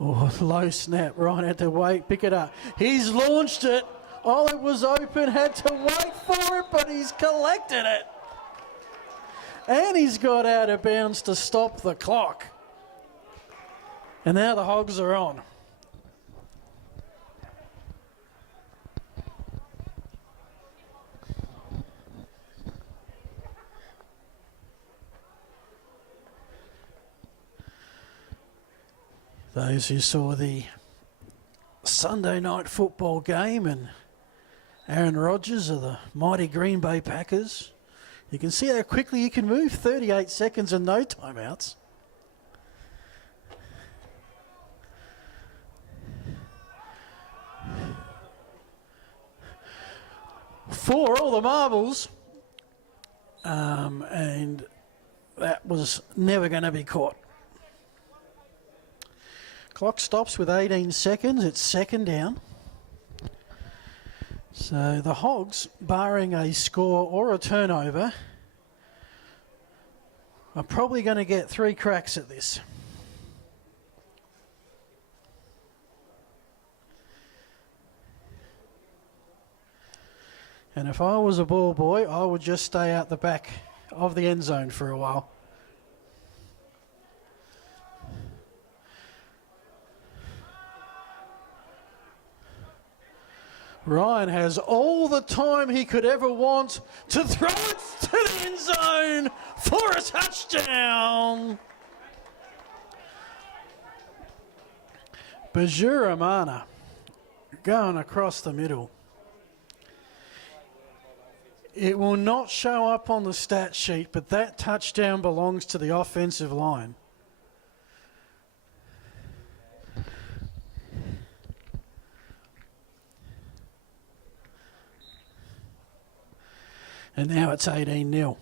Oh, low snap, Ryan had to wait, pick it up. He's launched it. Oh, it was open, had to wait for it, but he's collected it. And he's got out of bounds to stop the clock. And now the Hogs are on. Those who saw the Sunday night football game and Aaron Rodgers of the mighty Green Bay Packers, you can see how quickly you can move. 38 seconds and no timeouts. For all the marbles, and that was never going to be caught. Clock stops with 18 seconds. It's second down. So the Hogs, barring a score or a turnover, are probably going to get 3 cracks at this. And if I was a ball boy, I would just stay out the back of the end zone for a while. Ryan has all the time he could ever want to throw it to the end zone for a touchdown. Bajuramana going across the middle. It will not show up on the stat sheet, but that touchdown belongs to the offensive line. And now it's 18-0.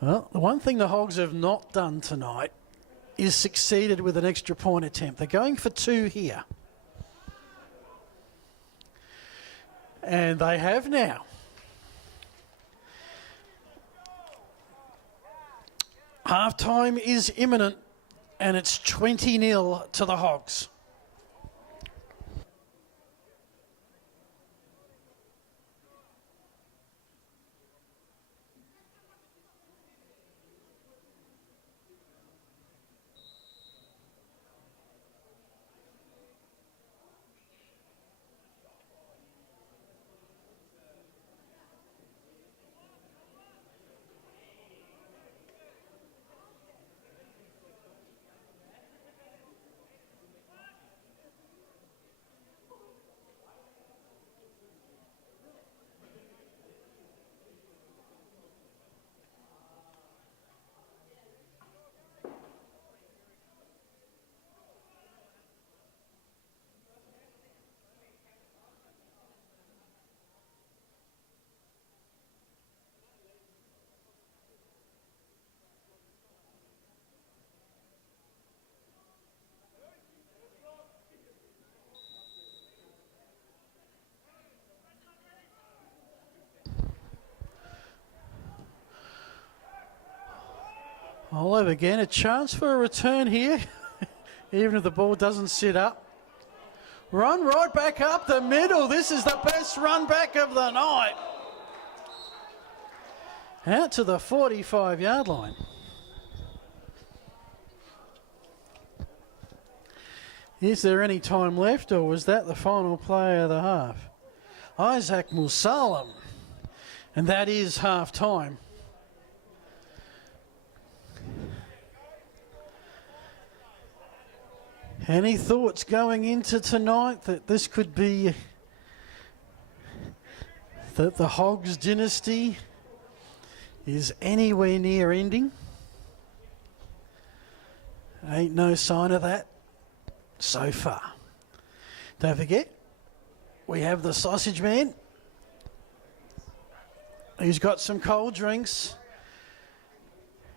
Well, the one thing the Hogs have not done tonight is succeeded with an extra point attempt. They're going for 2 here. And they have now. Half-time is imminent, and it's 20-0 to the Hogs. Olive again, a chance for a return here, even if the ball doesn't sit up. Run right back up the middle. This is the best run back of the night. Out to the 45-yard line. Is there any time left, or was that the final play of the half? Isaac Musalam And that is half time. Any thoughts going into tonight that this could be that the Hogs dynasty is anywhere near ending? Ain't no sign of that so far. Don't forget, we have the sausage man. He's got some cold drinks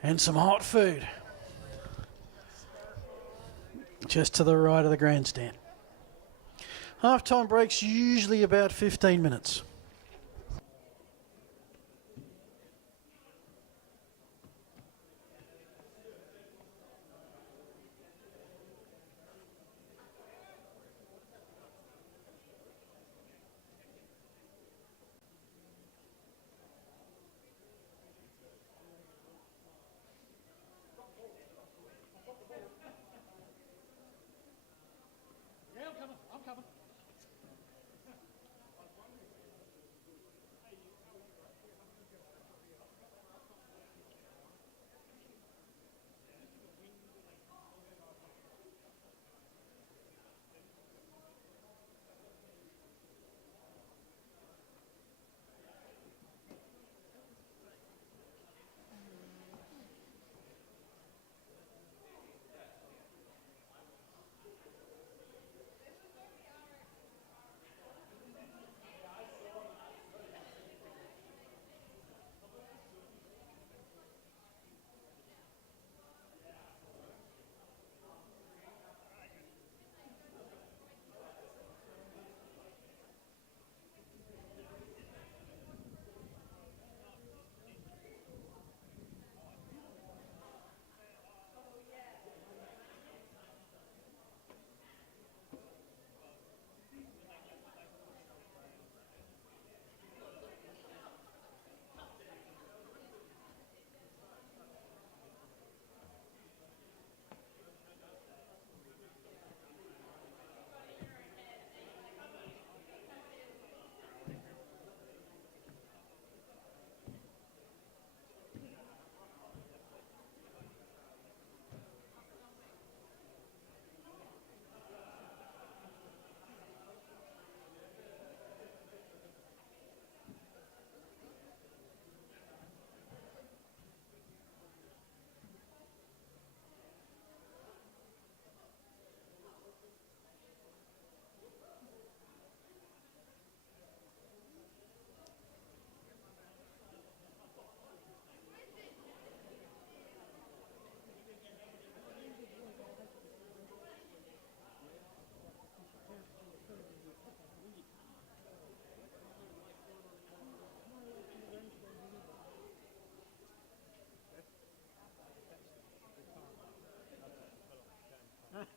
and some hot food just to the right of the grandstand. Half-time breaks usually about 15 minutes. I'm coming.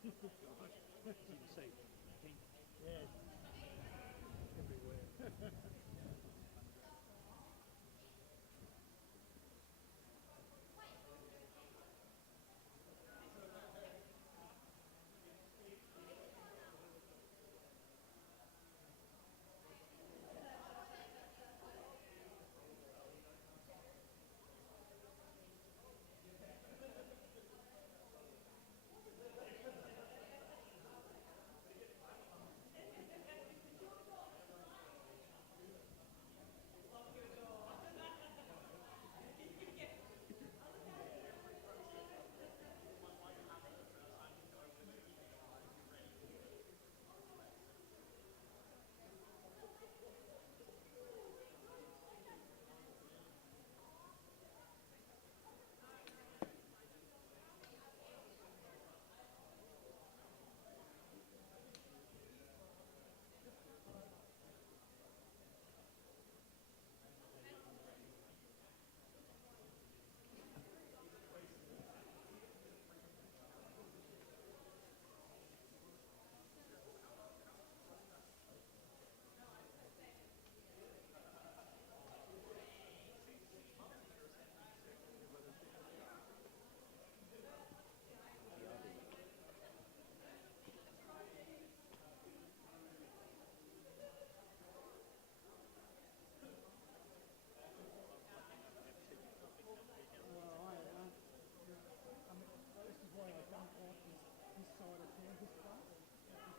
You can see pink. Yeah. Everywhere.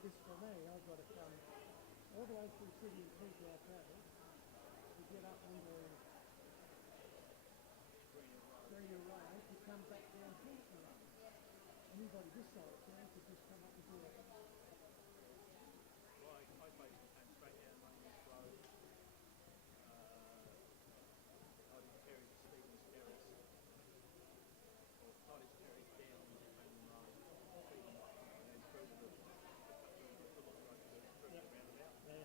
This for me, I've got to come all the way through city and keep our travel to get up onto Gridiron Road to come back down Kingston Road. Anybody this side of town could just come up and do it. Well, I basically came straight down Raymond's Road. I did Terry's to Stevens Terrace, or Cottage Terrace down Raymond Road, Stevens, and then through to the football road to the roundabout. Yeah.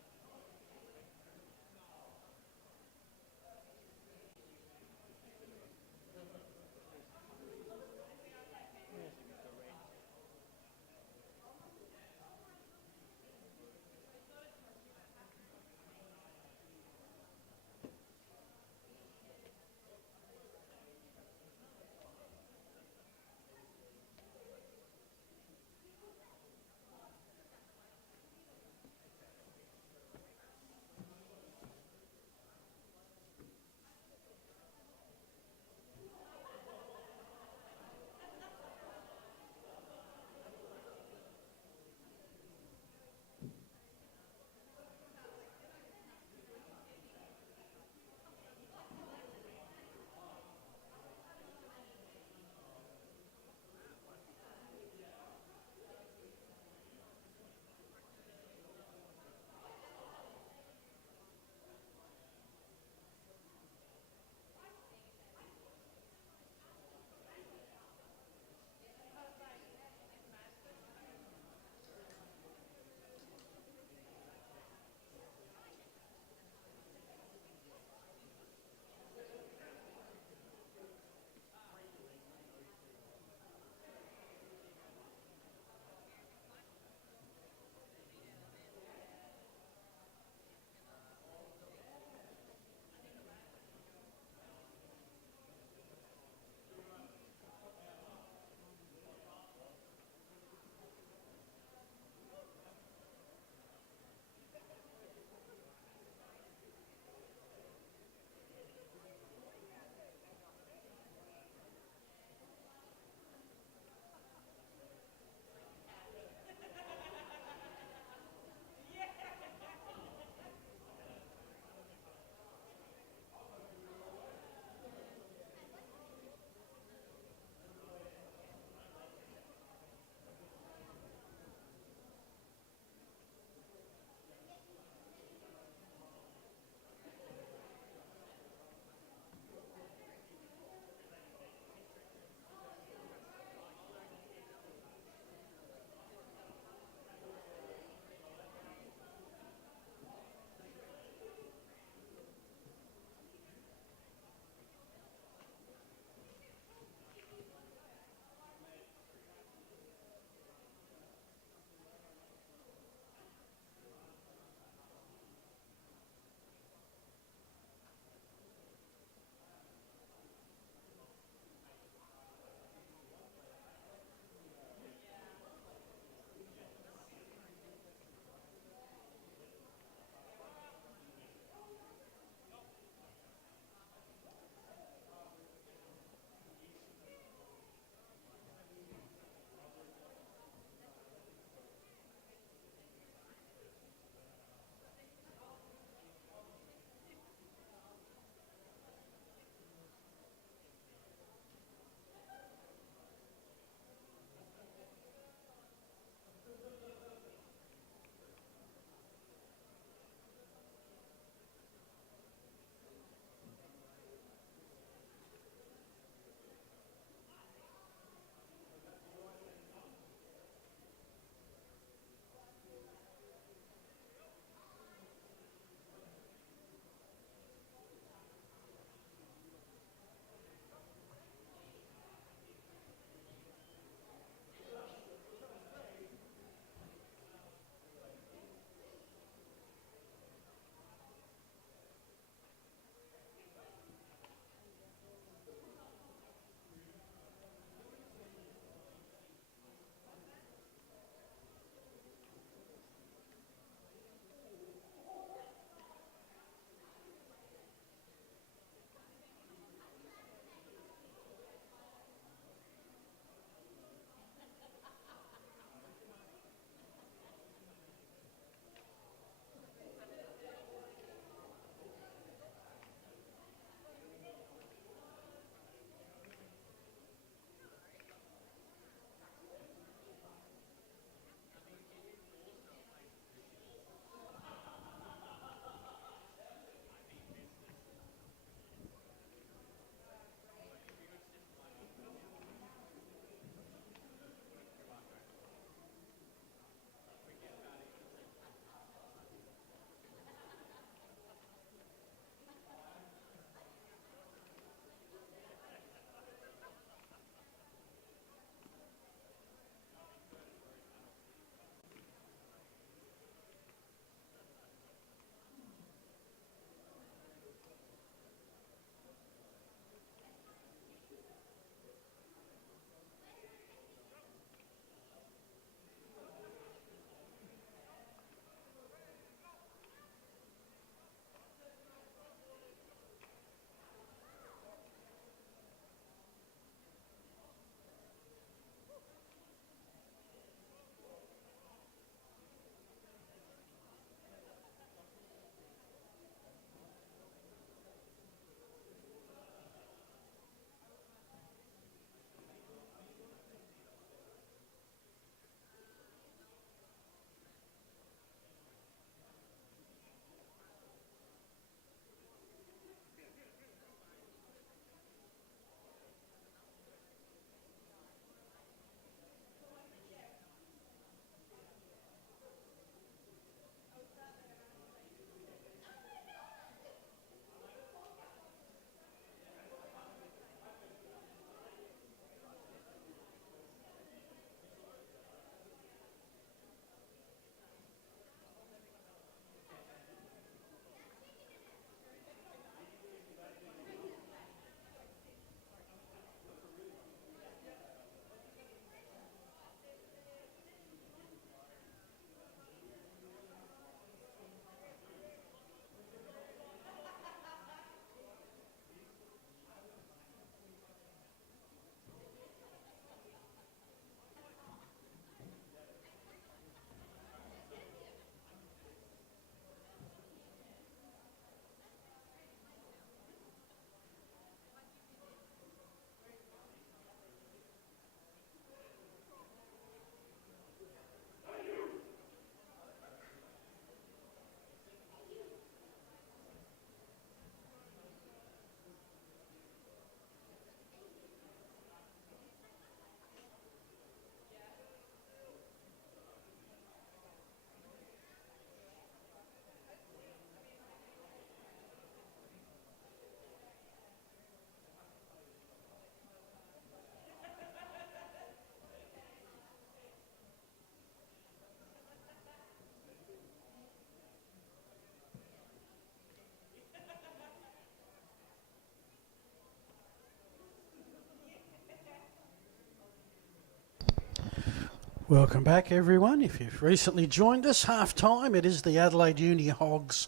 Welcome back, everyone. If you've recently joined us, half time, it is the Adelaide Uni Hogs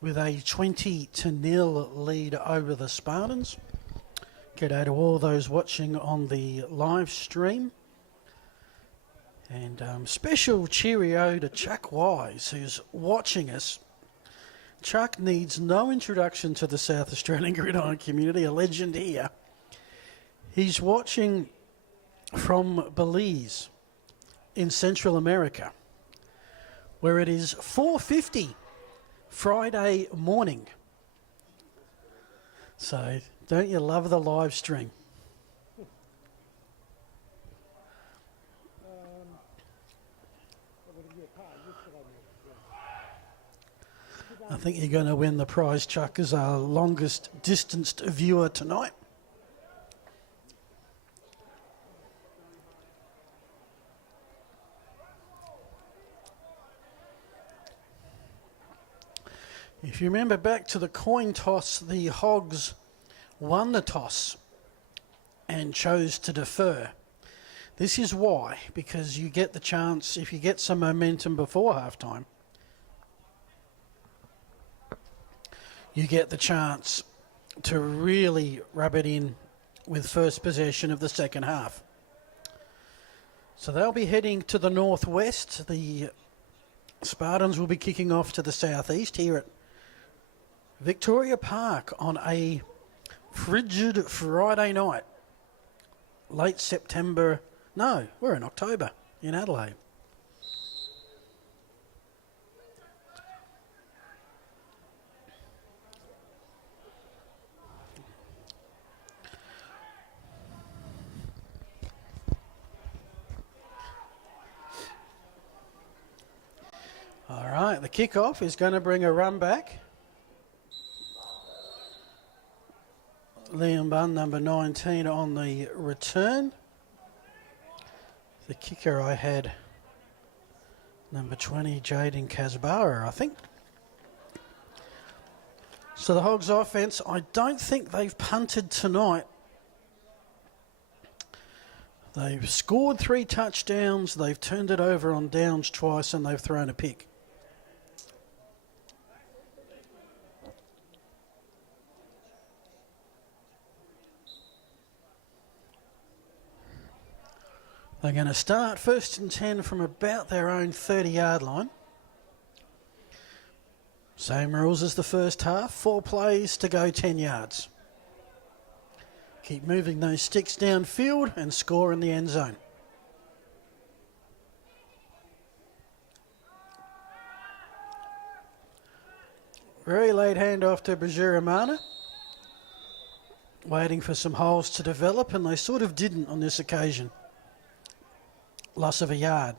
with a 20-0 lead over the Spartans. G'day to all those watching on the live stream. And special cheerio to Chuck Wise, who's watching us. Chuck needs no introduction to the South Australian Gridiron community, a legend here. He's watching from Belize in Central America, where it is 4:50 Friday morning. So, don't you love the live stream? I think you're going to win the prize, Chuck, as our longest distanced viewer tonight. If you remember back to the coin toss, the Hogs won the toss and chose to defer. This is why, because you get the chance, if you get some momentum before halftime, you get the chance to really rub it in with first possession of the second half. So they'll be heading to the northwest. The Spartans will be kicking off to the southeast here at Victoria Park on a frigid Friday night. Late September. No, we're in October in Adelaide. All right, the kickoff is going to bring a run back. Liam Bunn, number 19, on the return. The kicker I had, number 20, Jaden Casbara, I think. So the Hogs offense, I don't think they've punted tonight. They've scored 3 touchdowns, they've turned it over on downs twice, and they've thrown a pick. They're going to start 1st and 10 from about their own 30-yard line. Same rules as the first half. 4 plays to go 10 yards. Keep moving those sticks downfield and score in the end zone. Very late handoff to Brajuramana. Waiting for some holes to develop, and they sort of didn't on this occasion. Loss of a yard.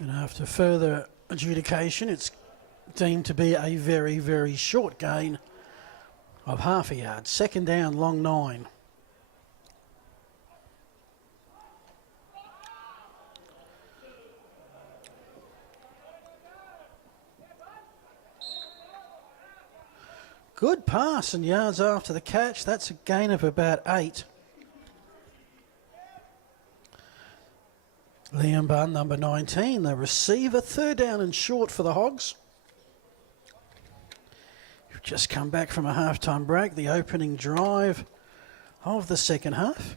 And after further adjudication, it's deemed to be a very, very short gain of half a yard. 2nd down, long 9. Good pass and yards after the catch. That's a gain of about 8. Liam Bunn, number 19, the receiver. 3rd down and short for the Hogs. Just come back from a halftime break, the opening drive of the second half.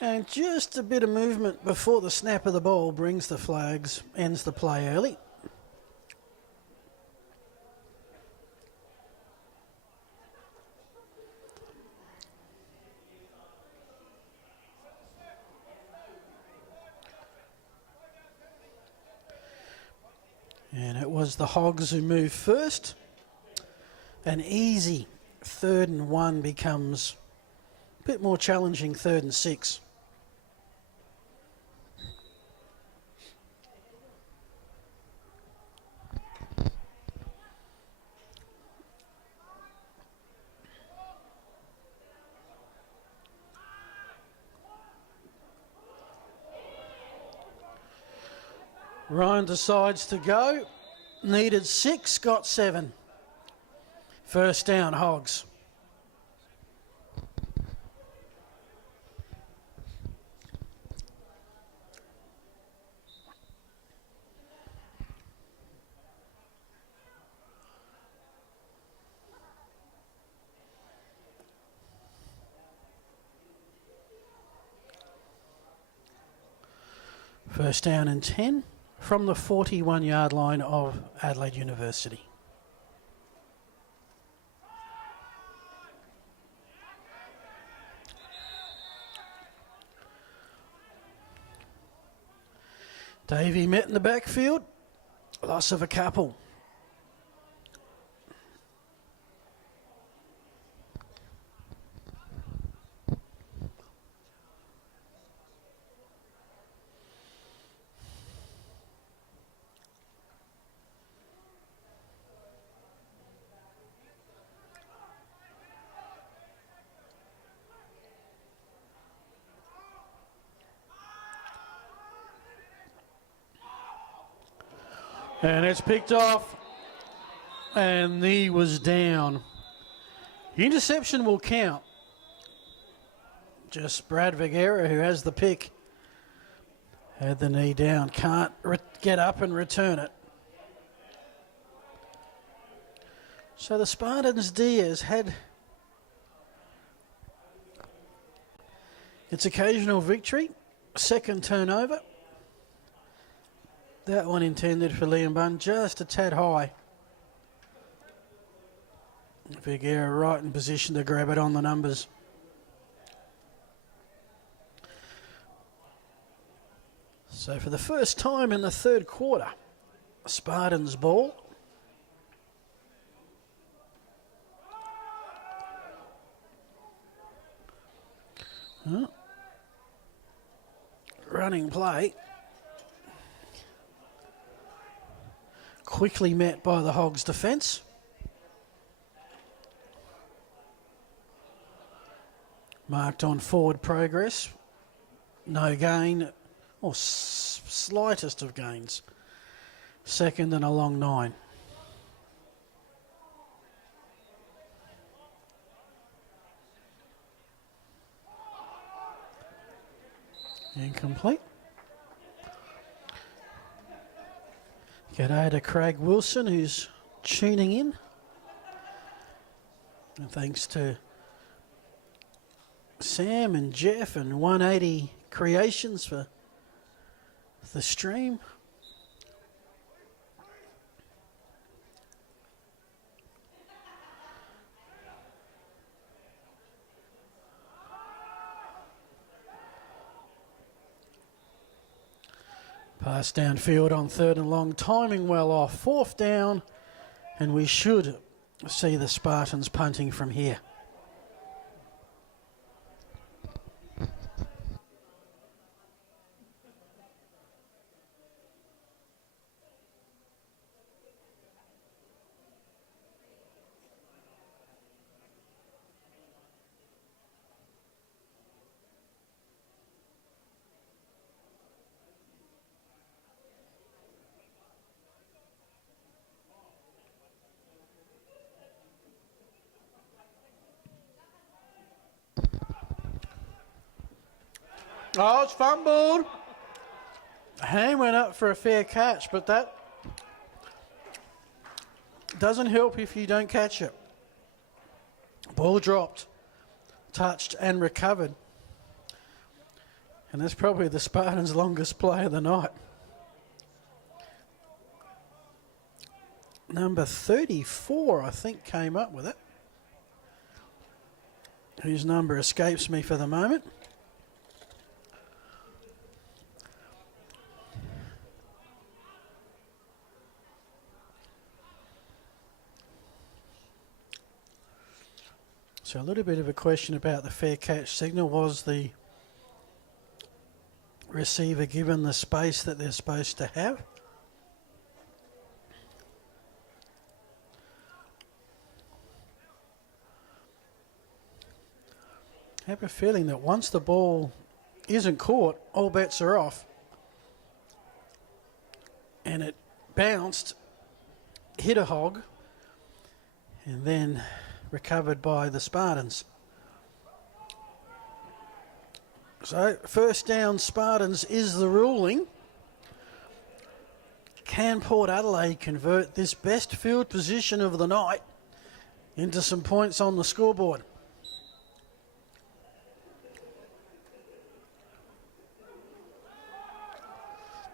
And just a bit of movement before the snap of the ball brings the flags, ends the play early. And it was the Hogs who moved first. An easy 3rd and 1 becomes Bit more challenging 3rd and 6. Ryan decides to go. Needed 6, got 7. First down, Hogs. First down and 10 from the 41-yard line of Adelaide University. Davey met in the backfield. Loss of a couple. And it's picked off, and knee was down. Interception will count. Just Brad Vergara, who has the pick, had the knee down. Can't get up and return it. So the Spartans D has had its occasional victory. Second turnover. That one intended for Liam Bunn, just a tad high. Vergara right in position to grab it on the numbers. So for the first time in the third quarter, Spartans ball. Running play. Quickly met by the Hogs defence. Marked on forward progress. No gain, or slightest of gains. Second and a long 9. Incomplete. G'day to Craig Wilson, who's tuning in. And thanks to Sam and Jeff and 180 Creations for the stream. Pass downfield on third and long, timing well off. Fourth down, and we should see the Spartans punting from here. Oh, it's fumbled. Hand went up for a fair catch, but that doesn't help if you don't catch it. Ball dropped, touched and recovered. And that's probably the Spartans' longest play of the night. Number 34, I think, came up with it. Whose number escapes me for the moment. So So a little bit of a question about the fair catch signal. Was the receiver given the space that they're supposed to have? I have a feeling that once the ball isn't caught, all bets are off. And it bounced, hit a hog, and then recovered by the Spartans. So, first down Spartans is the ruling. Can Port Adelaide convert this best field position of the night into some points on the scoreboard?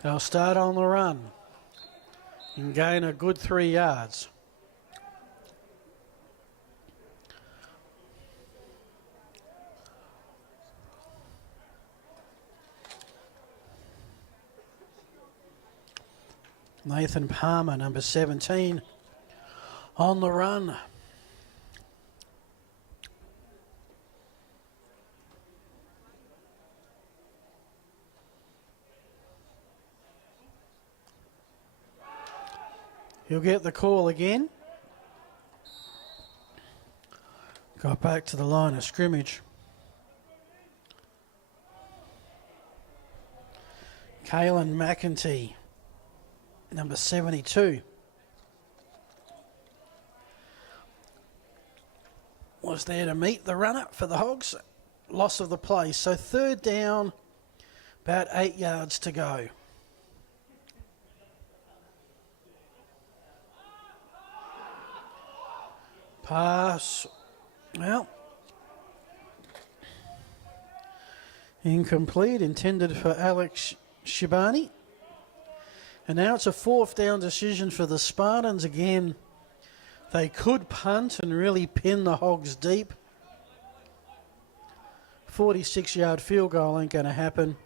They'll start on the run and gain a good 3 yards. Nathan Palmer, number 17, on the run. He'll get the call again. Got back to the line of scrimmage. Kalen McEntee, number 72. Was there to meet the runner for the Hogs. Loss of the play. So third down, about 8 yards to go. Pass. Well, incomplete. Intended for Alex Shibani. And now it's a fourth down decision for the Spartans again. They could punt and really pin the Hogs deep. 46-yard field goal ain't going to happen.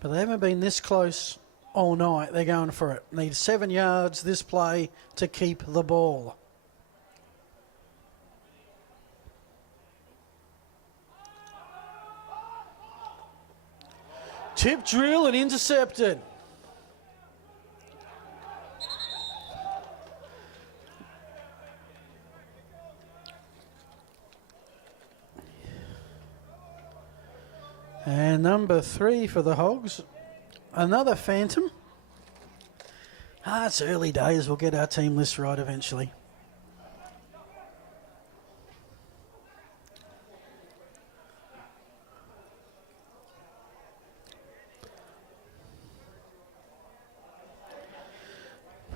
But they haven't been this close all night. They're going for it. Need 7 yards this play to keep the ball. Tip drill and intercepted. And number 3 for the Hogs, another Phantom. It's early days. We'll get our team list right eventually.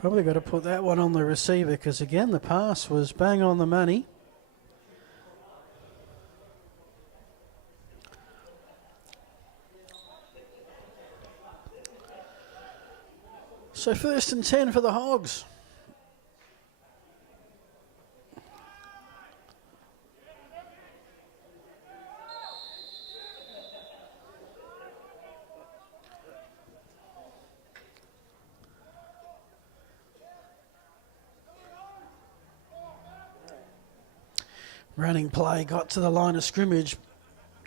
Probably got to put that one on the receiver because, again, the pass was bang on the money. So first and 10 for the Hogs. Running play got to the line of scrimmage,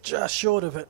just short of it.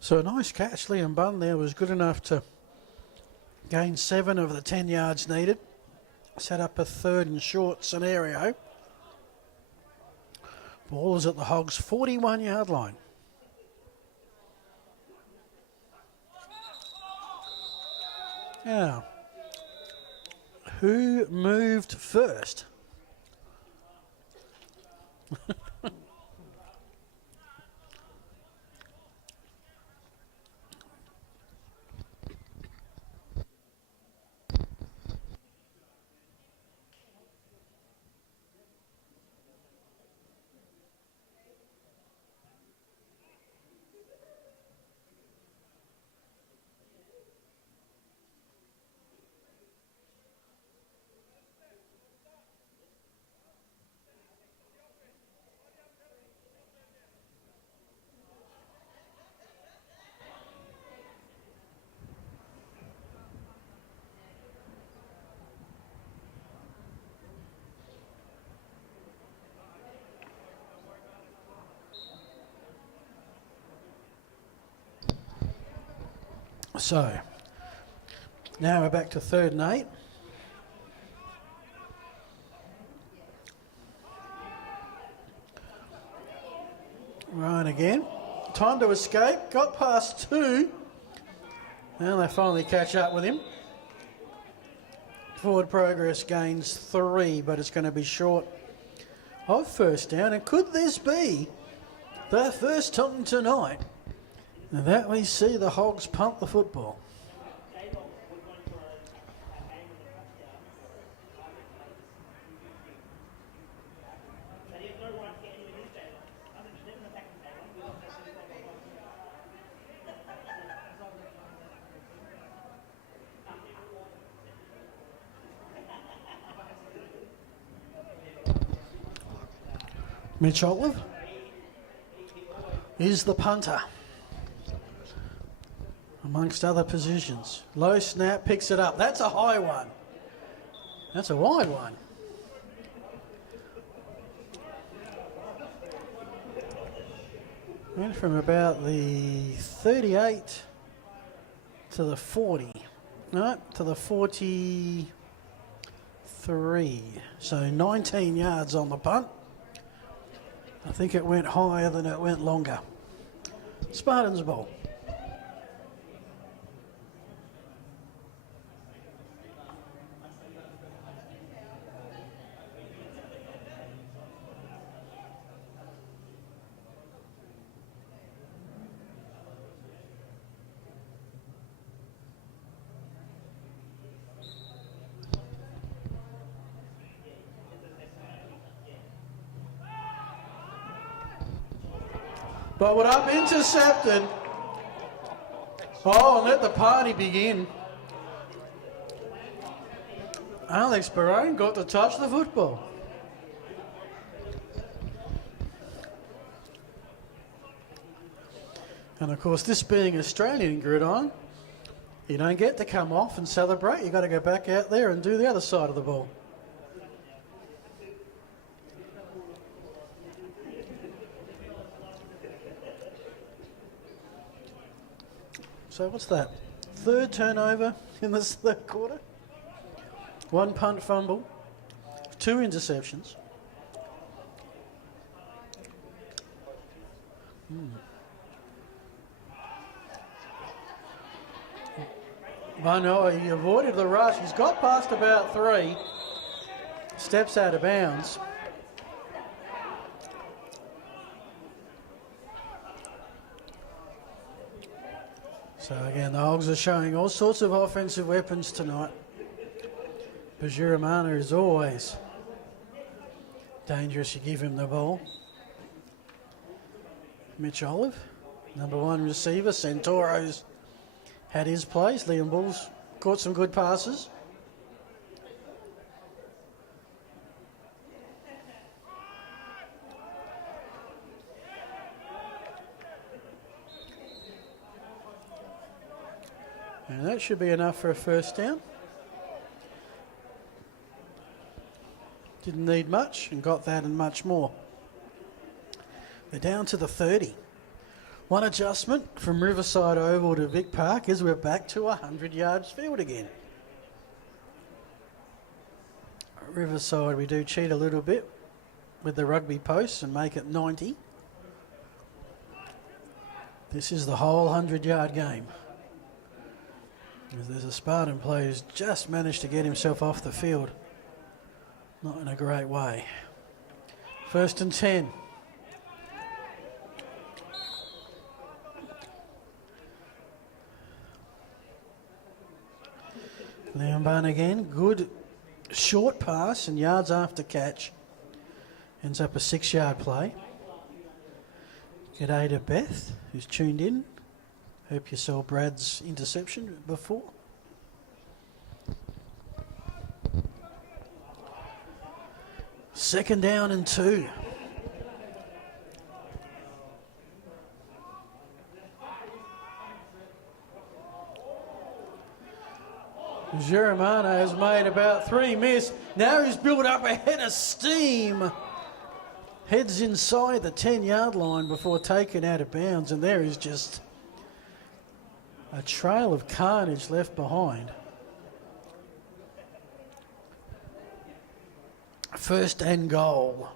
So a nice catch. Liam Bunn there was good enough to gain 7 of the 10 yards needed. Set up a third and short scenario. Ball is at the Hogs' 41-yard line. Now, who moved first? So, now we're back to 3rd and 8. Ryan again. Time to escape. Got past 2. Now they finally catch up with him. Forward progress gains 3, but it's going to be short of first down. And could this be the first time tonight that we see the Hogs punt the football? Mitch Olive is the punter, amongst other positions. Low snap, picks it up. That's a high one. That's a wide one. Went from about the 38 to the 40. No, to the 43. So 19 yards on the punt. I think it went higher than it went longer. Spartans ball. But what up, intercepted. Oh, let the party begin. Alex Barone got to touch the football. And of course, this being Australian Gridiron, you don't get to come off and celebrate. You've got to go back out there and do the other side of the ball. So what's that? 3rd turnover in this 3rd quarter. 1 punt fumble. 2 interceptions. I know he avoided the rush. He's got past about 3. Steps out of bounds. So again, the Hogs are showing all sorts of offensive weapons tonight. Bajuramana is always dangerous. You give him the ball. Mitch Olive, number 1 receiver. Centauro's had his place. Liam Bulls caught some good passes. And that should be enough for a first down. Didn't need much and got that and much more. They're down to the 30. One adjustment from Riverside Oval to Vic Park is we're back to 100 yards field again. Riverside, we do cheat a little bit with the rugby posts and make it 90. This is the whole 100-yard game. There's a Spartan player who's just managed to get himself off the field. Not in a great way. 1st and 10. Liam Bunn again. Good short pass and yards after catch. Ends up a 6-yard play. G'day to Beth, who's tuned in. Hope you saw Brad's interception before. Second down and 2. Giramano has made about 3 miss. Now he's built up a head of steam. Heads inside the 10-yard line before taken out of bounds, and there is just A trail of carnage left behind. First and goal.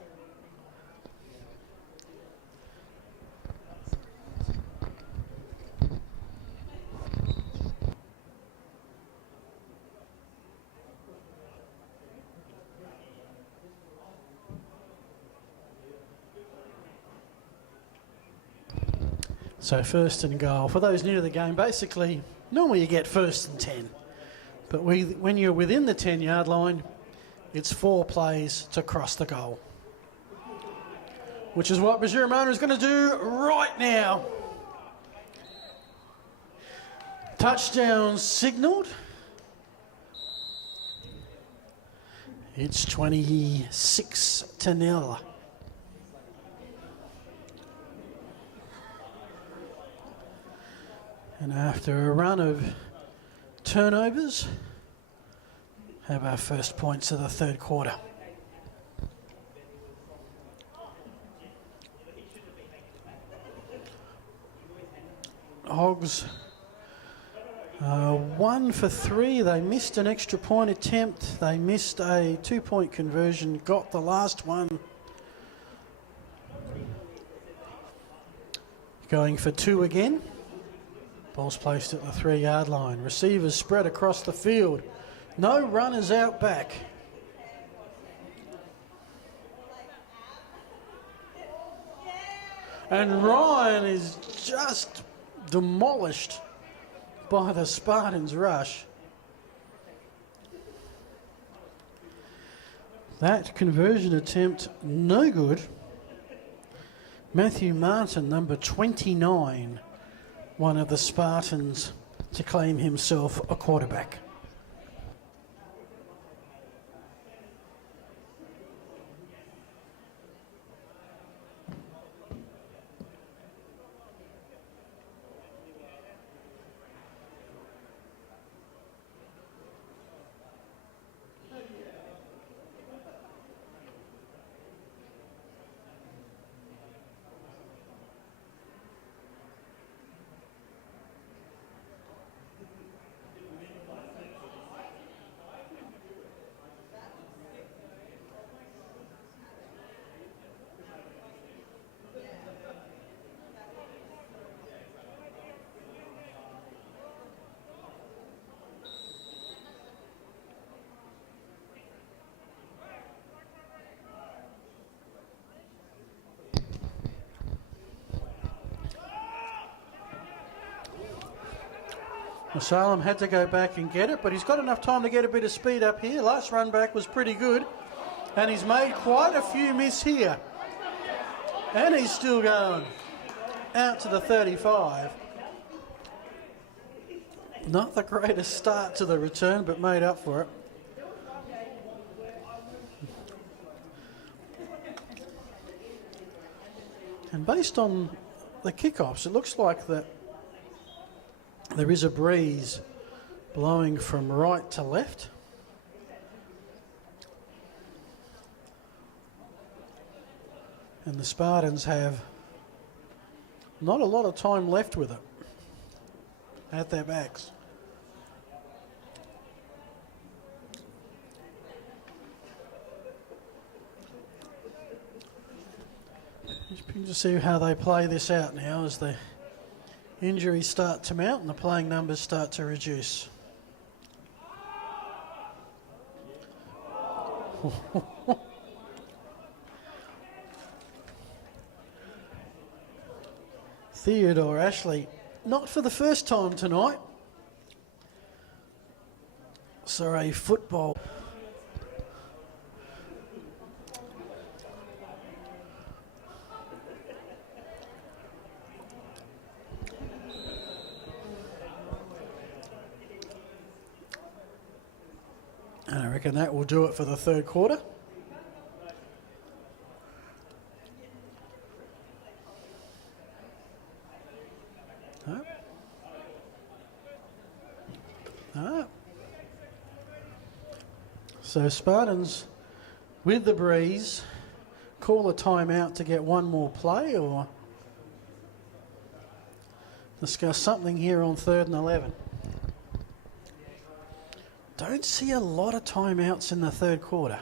So first and goal. For those new to the game, basically, normally you get first and 10. But when you're within the 10-yard line, it's 4 plays to cross the goal. Which is what Majura is going to do right now. Touchdown signalled. It's 26-0. And after a run of turnovers, have our first points of the third quarter. Hogs 1 for 3. They missed an extra point attempt. They missed a 2-point conversion. Got the last one. Going for 2 again. Ball's placed at the 3-yard line. Receivers spread across the field. No runners out back. And Ryan is just demolished by the Spartans rush. That conversion attempt, no good. Matthew Martin, number 29, one of the Spartans to claim himself a quarterback. Salem had to go back and get it, but he's got enough time to get a bit of speed up here. Last run back was pretty good, and he's made quite a few miss here. And he's still going out to the 35. Not the greatest start to the return, but made up for it. And based on the kickoffs, it looks like that there is a breeze blowing from right to left. And the Spartans have not a lot of time left with it at their backs. Just keen to see how they play this out now as the injuries start to mount and the playing numbers start to reduce. Theodore Ashley, not for the first time tonight, saw a football. And I reckon that will do it for the third quarter. So Spartans with the breeze, call a timeout to get one more play, or discuss something here on 3rd and 11. Don't see a lot of timeouts in the third quarter.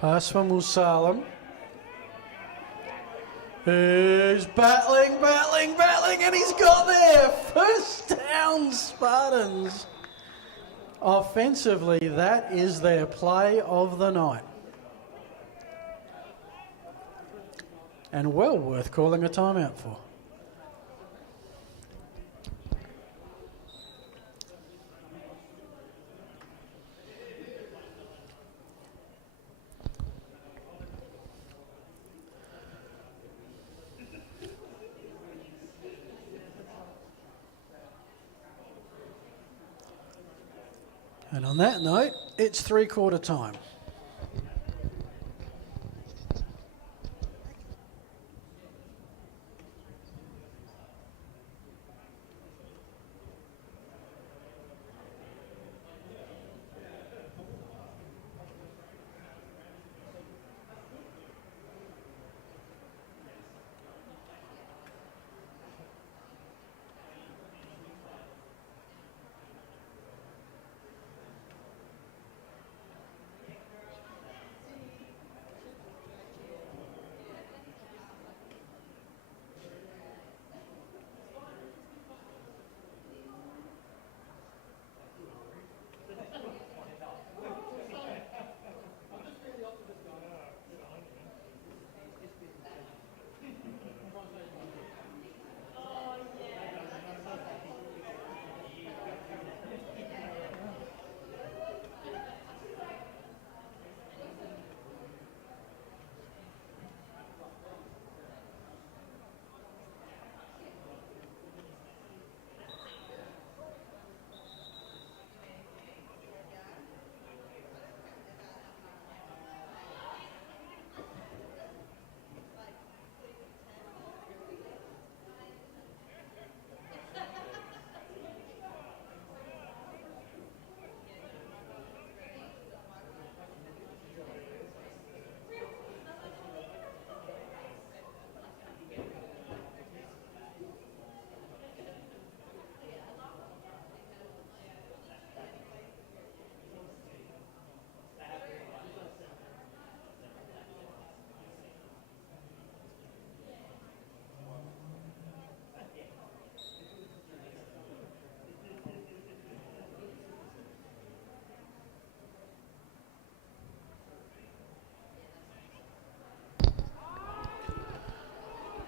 Pass from Musalam. Who's battling, and he's got there. First down, Spartans. Offensively, that is their play of the night. And well worth calling a timeout for. And on that note, it's three-quarter time.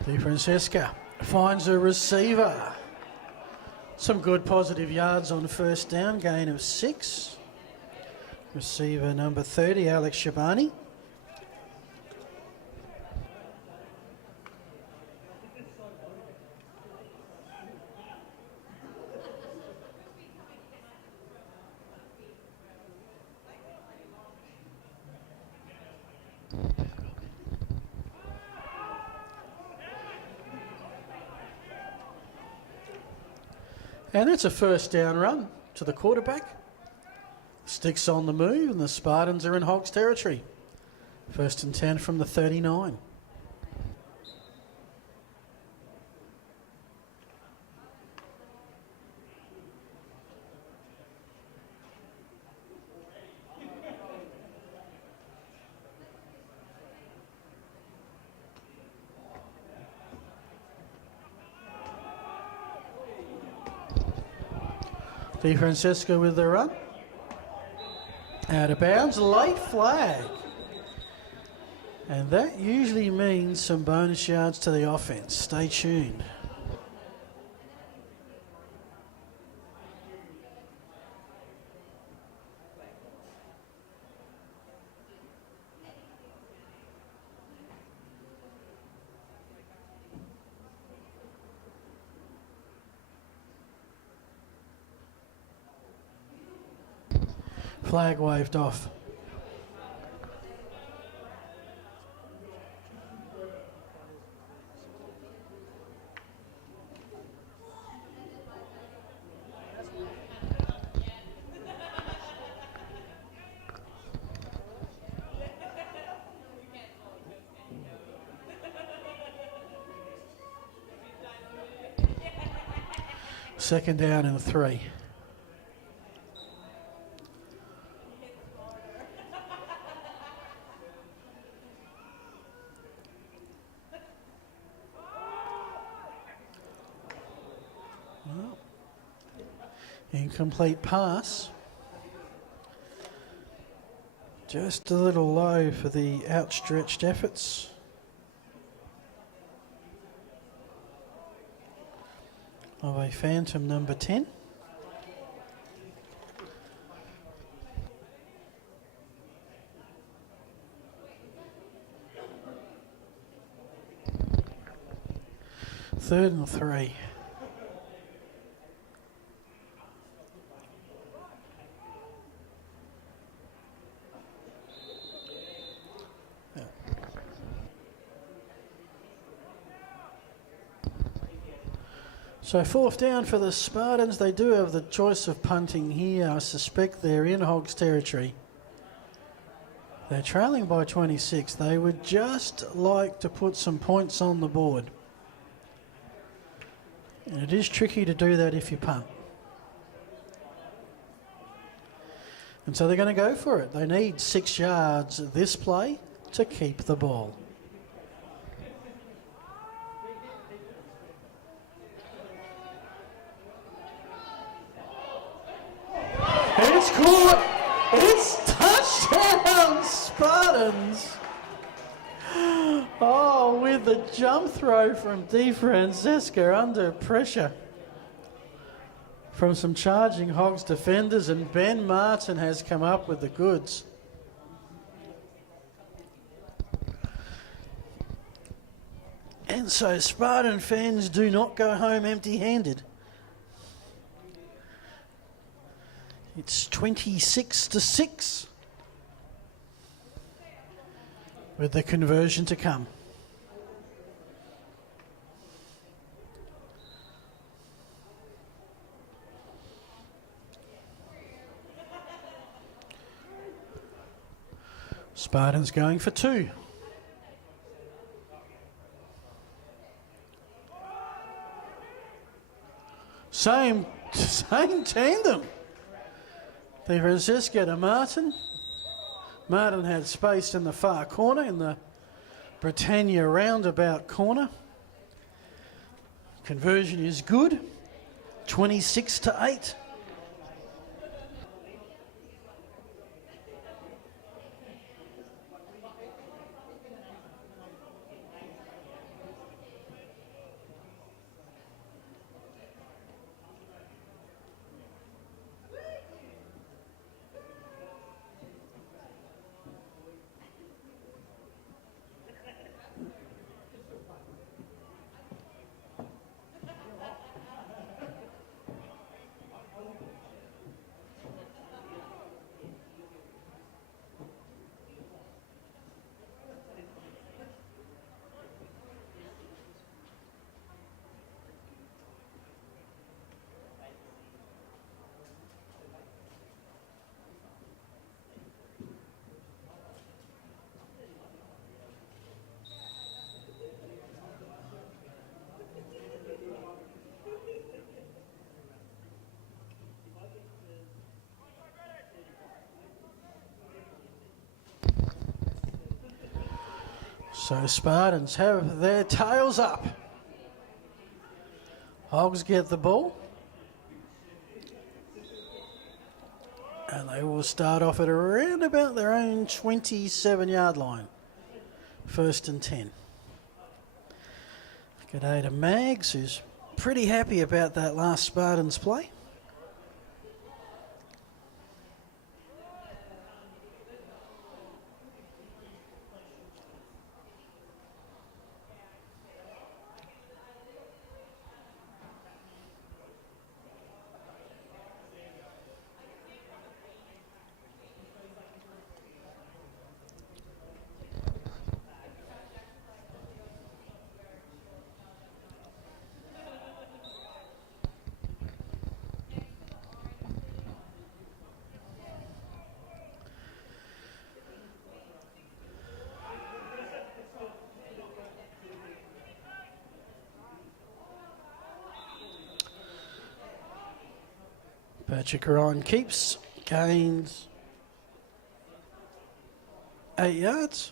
Di Francesca finds a receiver. Some good positive yards on first down, gain of 6. Receiver number 30, Alex Shabani. And it's a first down run to the quarterback. Sticks on the move, and the Spartans are in Hogs territory. 1st and 10 from the 39. Di Francesco with the run. Out of bounds, late flag. And that usually means some bonus yards to the offense. Stay tuned. Flag waved off. Second down and 3. Well, incomplete pass. Just a little low for the outstretched efforts. Of a phantom number 10. Third and 3. So fourth down for the Spartans. They do have the choice of punting here. I suspect they're in Hogs territory. They're trailing by 26. They would just like to put some points on the board. And it is tricky to do that if you punt. And so they're going to go for it. They need 6 yards this play to keep the ball. It's caught. It's touchdown, Spartans. Oh, with the jump throw from Di Francesca under pressure from some charging Hogs defenders, and Ben Martin has come up with the goods. And so Spartan fans do not go home empty-handed. It's 26-6 with the conversion to come. Spartans going for 2. Same tandem. Di Francesca to Martin. Martin had space in the far corner, in the Britannia roundabout corner. Conversion is good. 26-8. So Spartans have their tails up. Hogs get the ball. And they will start off at around about their own 27-yard line. 1st and 10. G'day to Mags, who's pretty happy about that last Spartans play. Patrick Ryan keeps, gains 8 yards.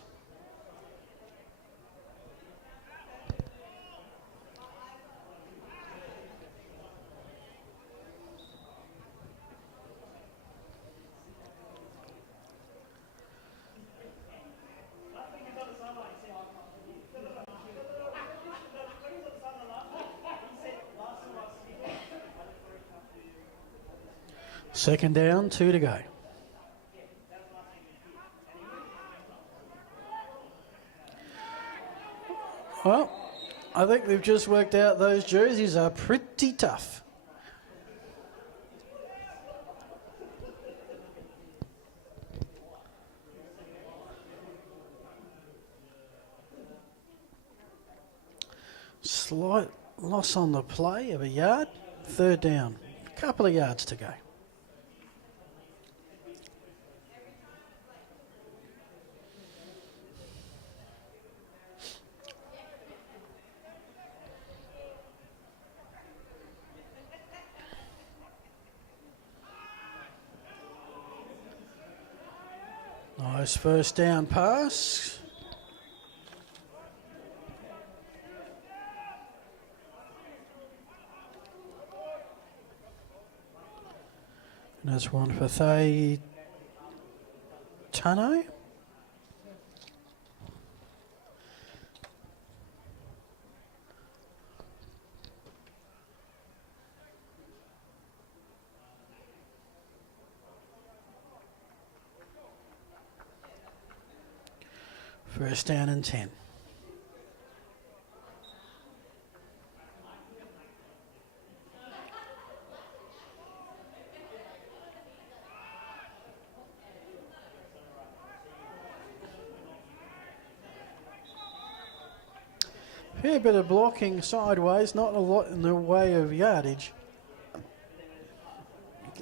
Second down, 2 to go. Well, I think we've just worked out those jerseys are pretty tough. Slight loss on the play of a yard. Third down, a couple of yards to go. Nice first down pass. And that's one for Thay Tano. First down and 10. Fair bit of blocking sideways, not a lot in the way of yardage.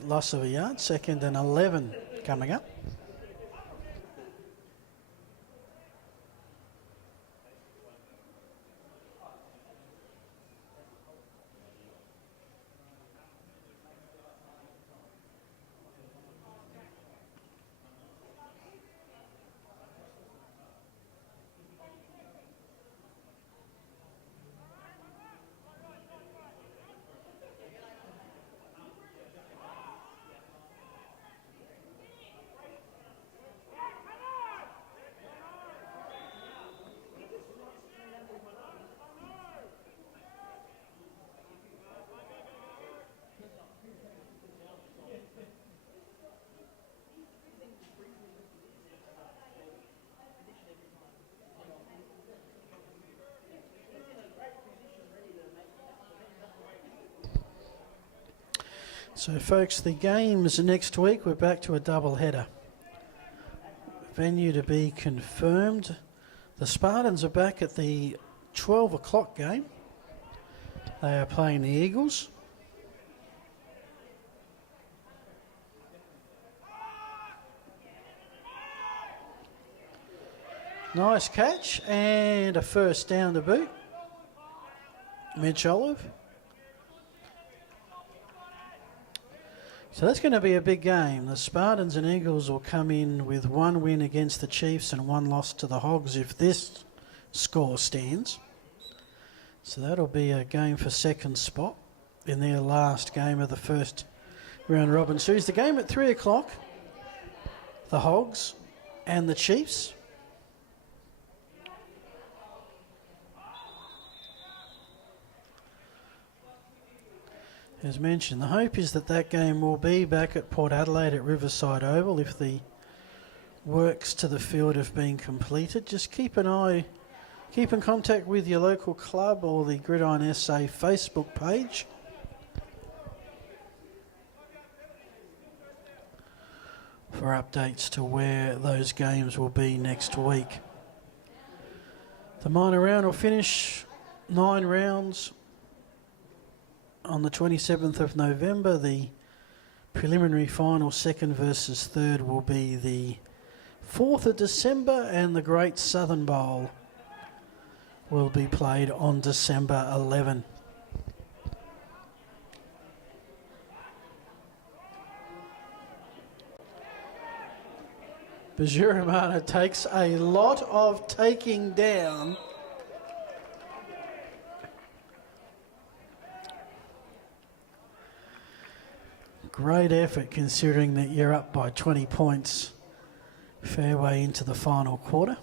Loss of a yard, second and 11 coming up. So folks, the games next week, we're back to a double header. Venue to be confirmed. The Spartans are back at the 12 o'clock game. They are playing the Eagles. Nice catch and a first down to boot. Mitch Olive. So that's going to be a big game. The Spartans and Eagles will come in with one win against the Chiefs and one loss to the Hogs if this score stands. So that'll be a game for second spot in their last game of the first round robin series. The game at 3 o'clock, the Hogs and the Chiefs. As mentioned, the hope is that that game will be back at Port Adelaide at Riverside Oval if the works to the field have been completed. Just keep in contact with your local club or the Gridiron SA Facebook page. For updates to where those games will be next week. The minor round will finish 9 rounds. On the 27th of November, the preliminary final, second versus third, will be the 4th of December, and the Great Southern Bowl will be played on December 11. Bajuramana takes a lot of taking down. Great effort considering that you're up by 20 points fair way into the final quarter.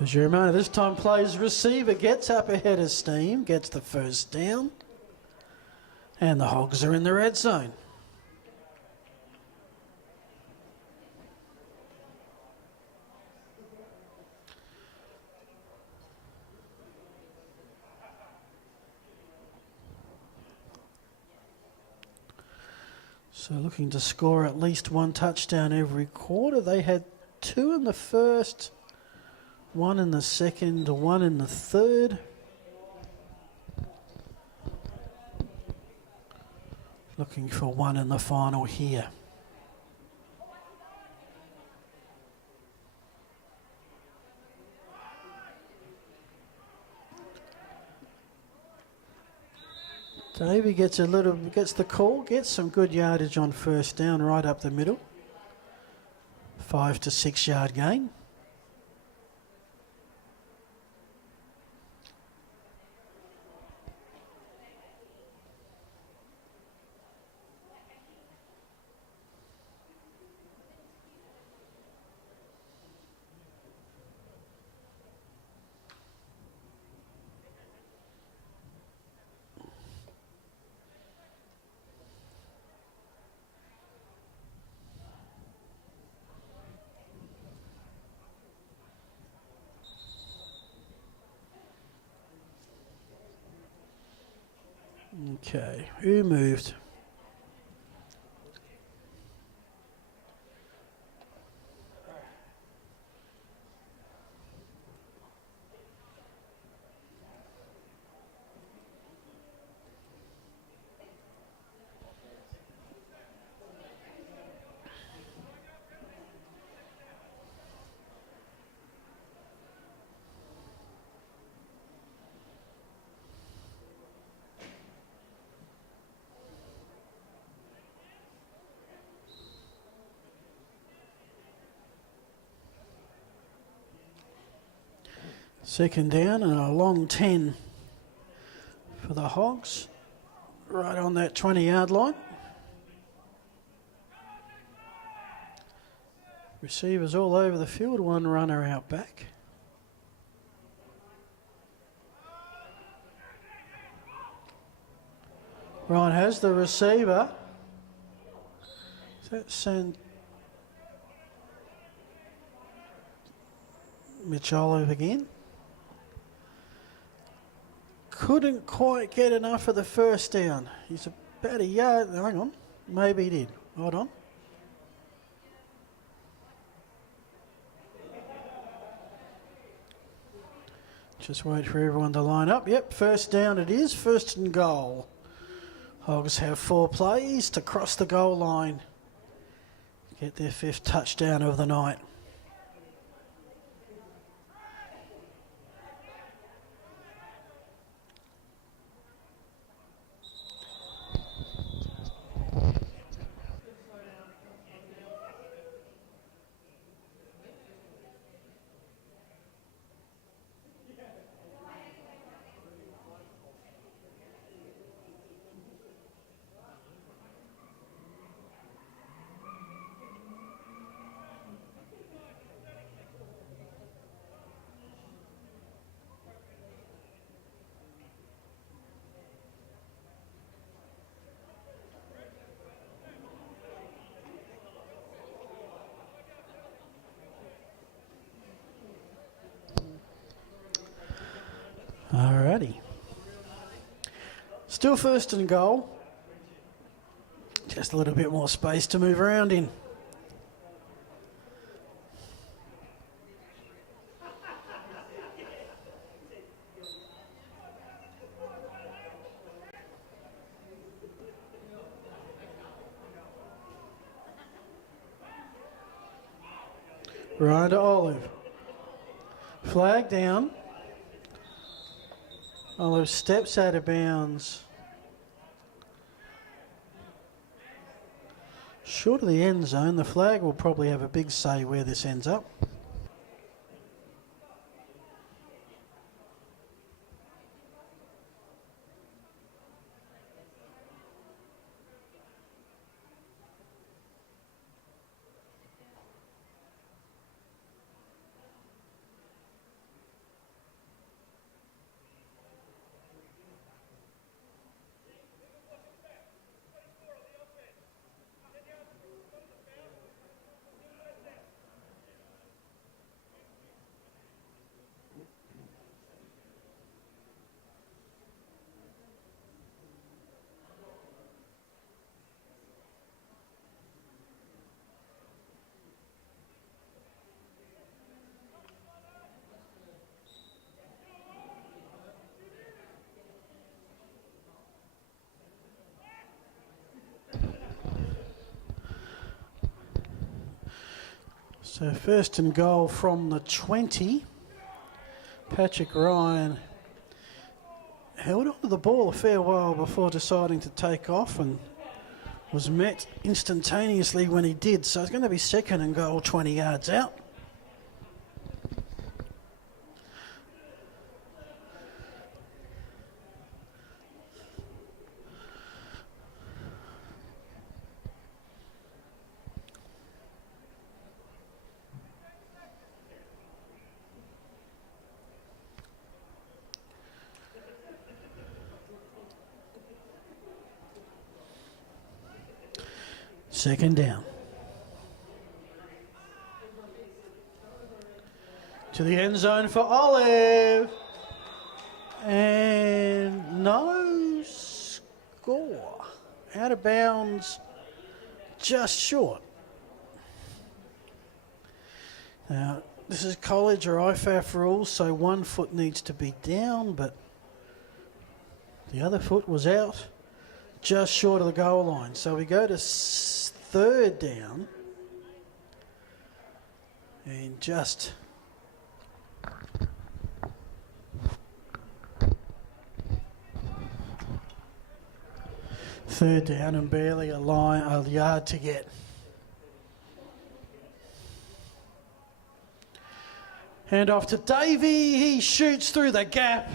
Bajuramana this time plays receiver, gets up ahead of steam, gets the first down, and the Hogs are in the red zone. So looking to score at least one touchdown every quarter. They had 2 in the first, 1 in the second, 1 in the third. Looking for 1 in the final here. Davey gets the call, gets some good yardage on first down right up the middle. 5 to 6 yard gain. Okay, who moved? Second down and a long 10 for the Hogs, right on that 20-yard line. Receivers all over the field, one runner out back. Ryan has the receiver. Does that send Mitch Olive again? Couldn't quite get enough of the first down. He's about a yard. Hang on. Maybe he did. Hold on. Just wait for everyone to line up. Yep, first down it is. First and goal. Hogs have 4 plays to cross the goal line. Get their 5th touchdown of the night. Alrighty. Still first and goal. Just a little bit more space to move around in. Ryan to Olive. Flag down. Olive steps out of bounds. Short of the end zone, the flag will probably have a big say where this ends up. So first and goal from the 20. Patrick Ryan held onto the ball a fair while before deciding to take off and was met instantaneously when he did. So it's going to be second and goal 20 yards out. Second down. To the end zone for Olive. And no score. Out of bounds, just short. Now, this is college or IFAF rules, so one foot needs to be down, but the other foot was out just short of the goal line. So we go to third down and just third down and barely a yard to get. Hand off to Davey. He shoots through the gap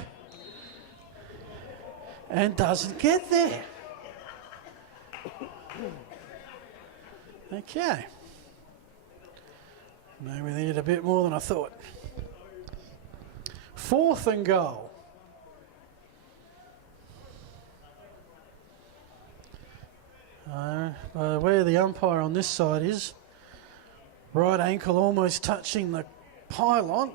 and doesn't get there. Okay. Maybe we needed a bit more than I thought. Fourth and goal. Where the umpire on this side is, right ankle almost touching the pylon.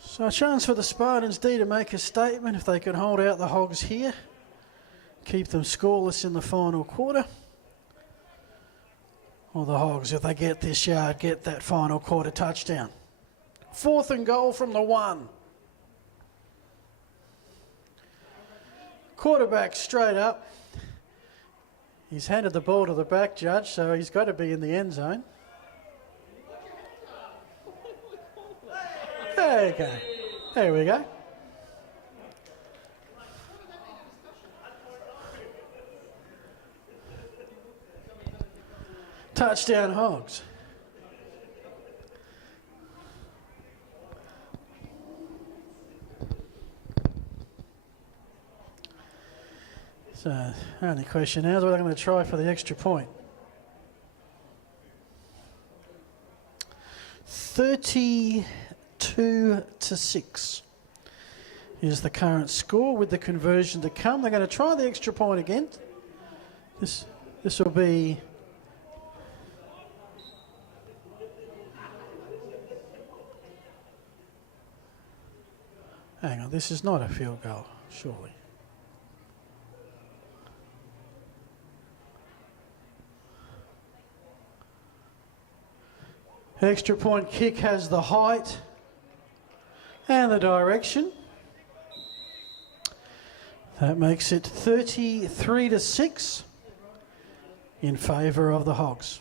So a chance for the Spartans D to make a statement if they can hold out the Hogs here. Keep them scoreless in the final quarter. Or the Hogs, if they get this yard, get that final quarter touchdown. Fourth and goal from the 1. Quarterback straight up. He's handed the ball to the back judge, so he's got to be in the end zone. There you go. There we go. Touchdown Hogs. So, only question now is what I'm going to try for the extra point. 32-6 is the current score with the conversion to come. They're going to try the extra point again. This will be hang on, this is not a field goal, surely. Extra point kick has the height and the direction. That makes it 33-6. in favour of the Hogs.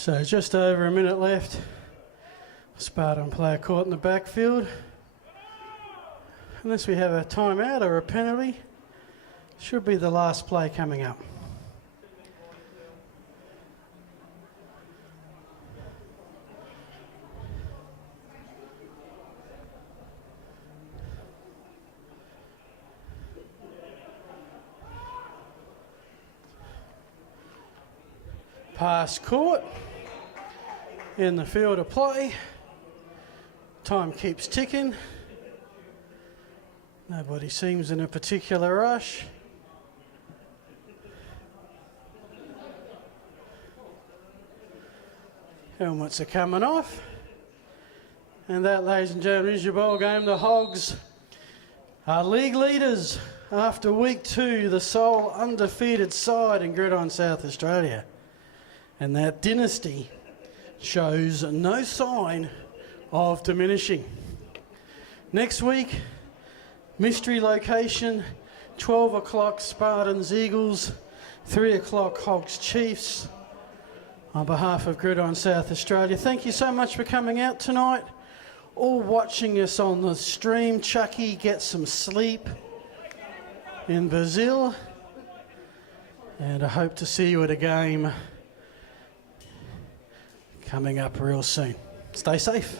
So just over a minute left. Spartan player caught in the backfield. Unless we have a timeout or a penalty, should be the last play coming up. Pass caught in the field of play. Time keeps ticking. Nobody seems in a particular rush. Helmets are coming off. And that, ladies and gentlemen, is your ball game. The Hogs are league leaders after week 2, the sole undefeated side in Gridiron, South Australia. And that dynasty shows no sign of diminishing. Next week, mystery location, 12 o'clock Spartans Eagles, 3 o'clock Hogs Chiefs. On behalf of Gridiron South Australia, thank you so much for coming out tonight. All watching us on the stream. Chucky, get some sleep in Brazil. And I hope to see you at a game coming up real soon. Stay safe.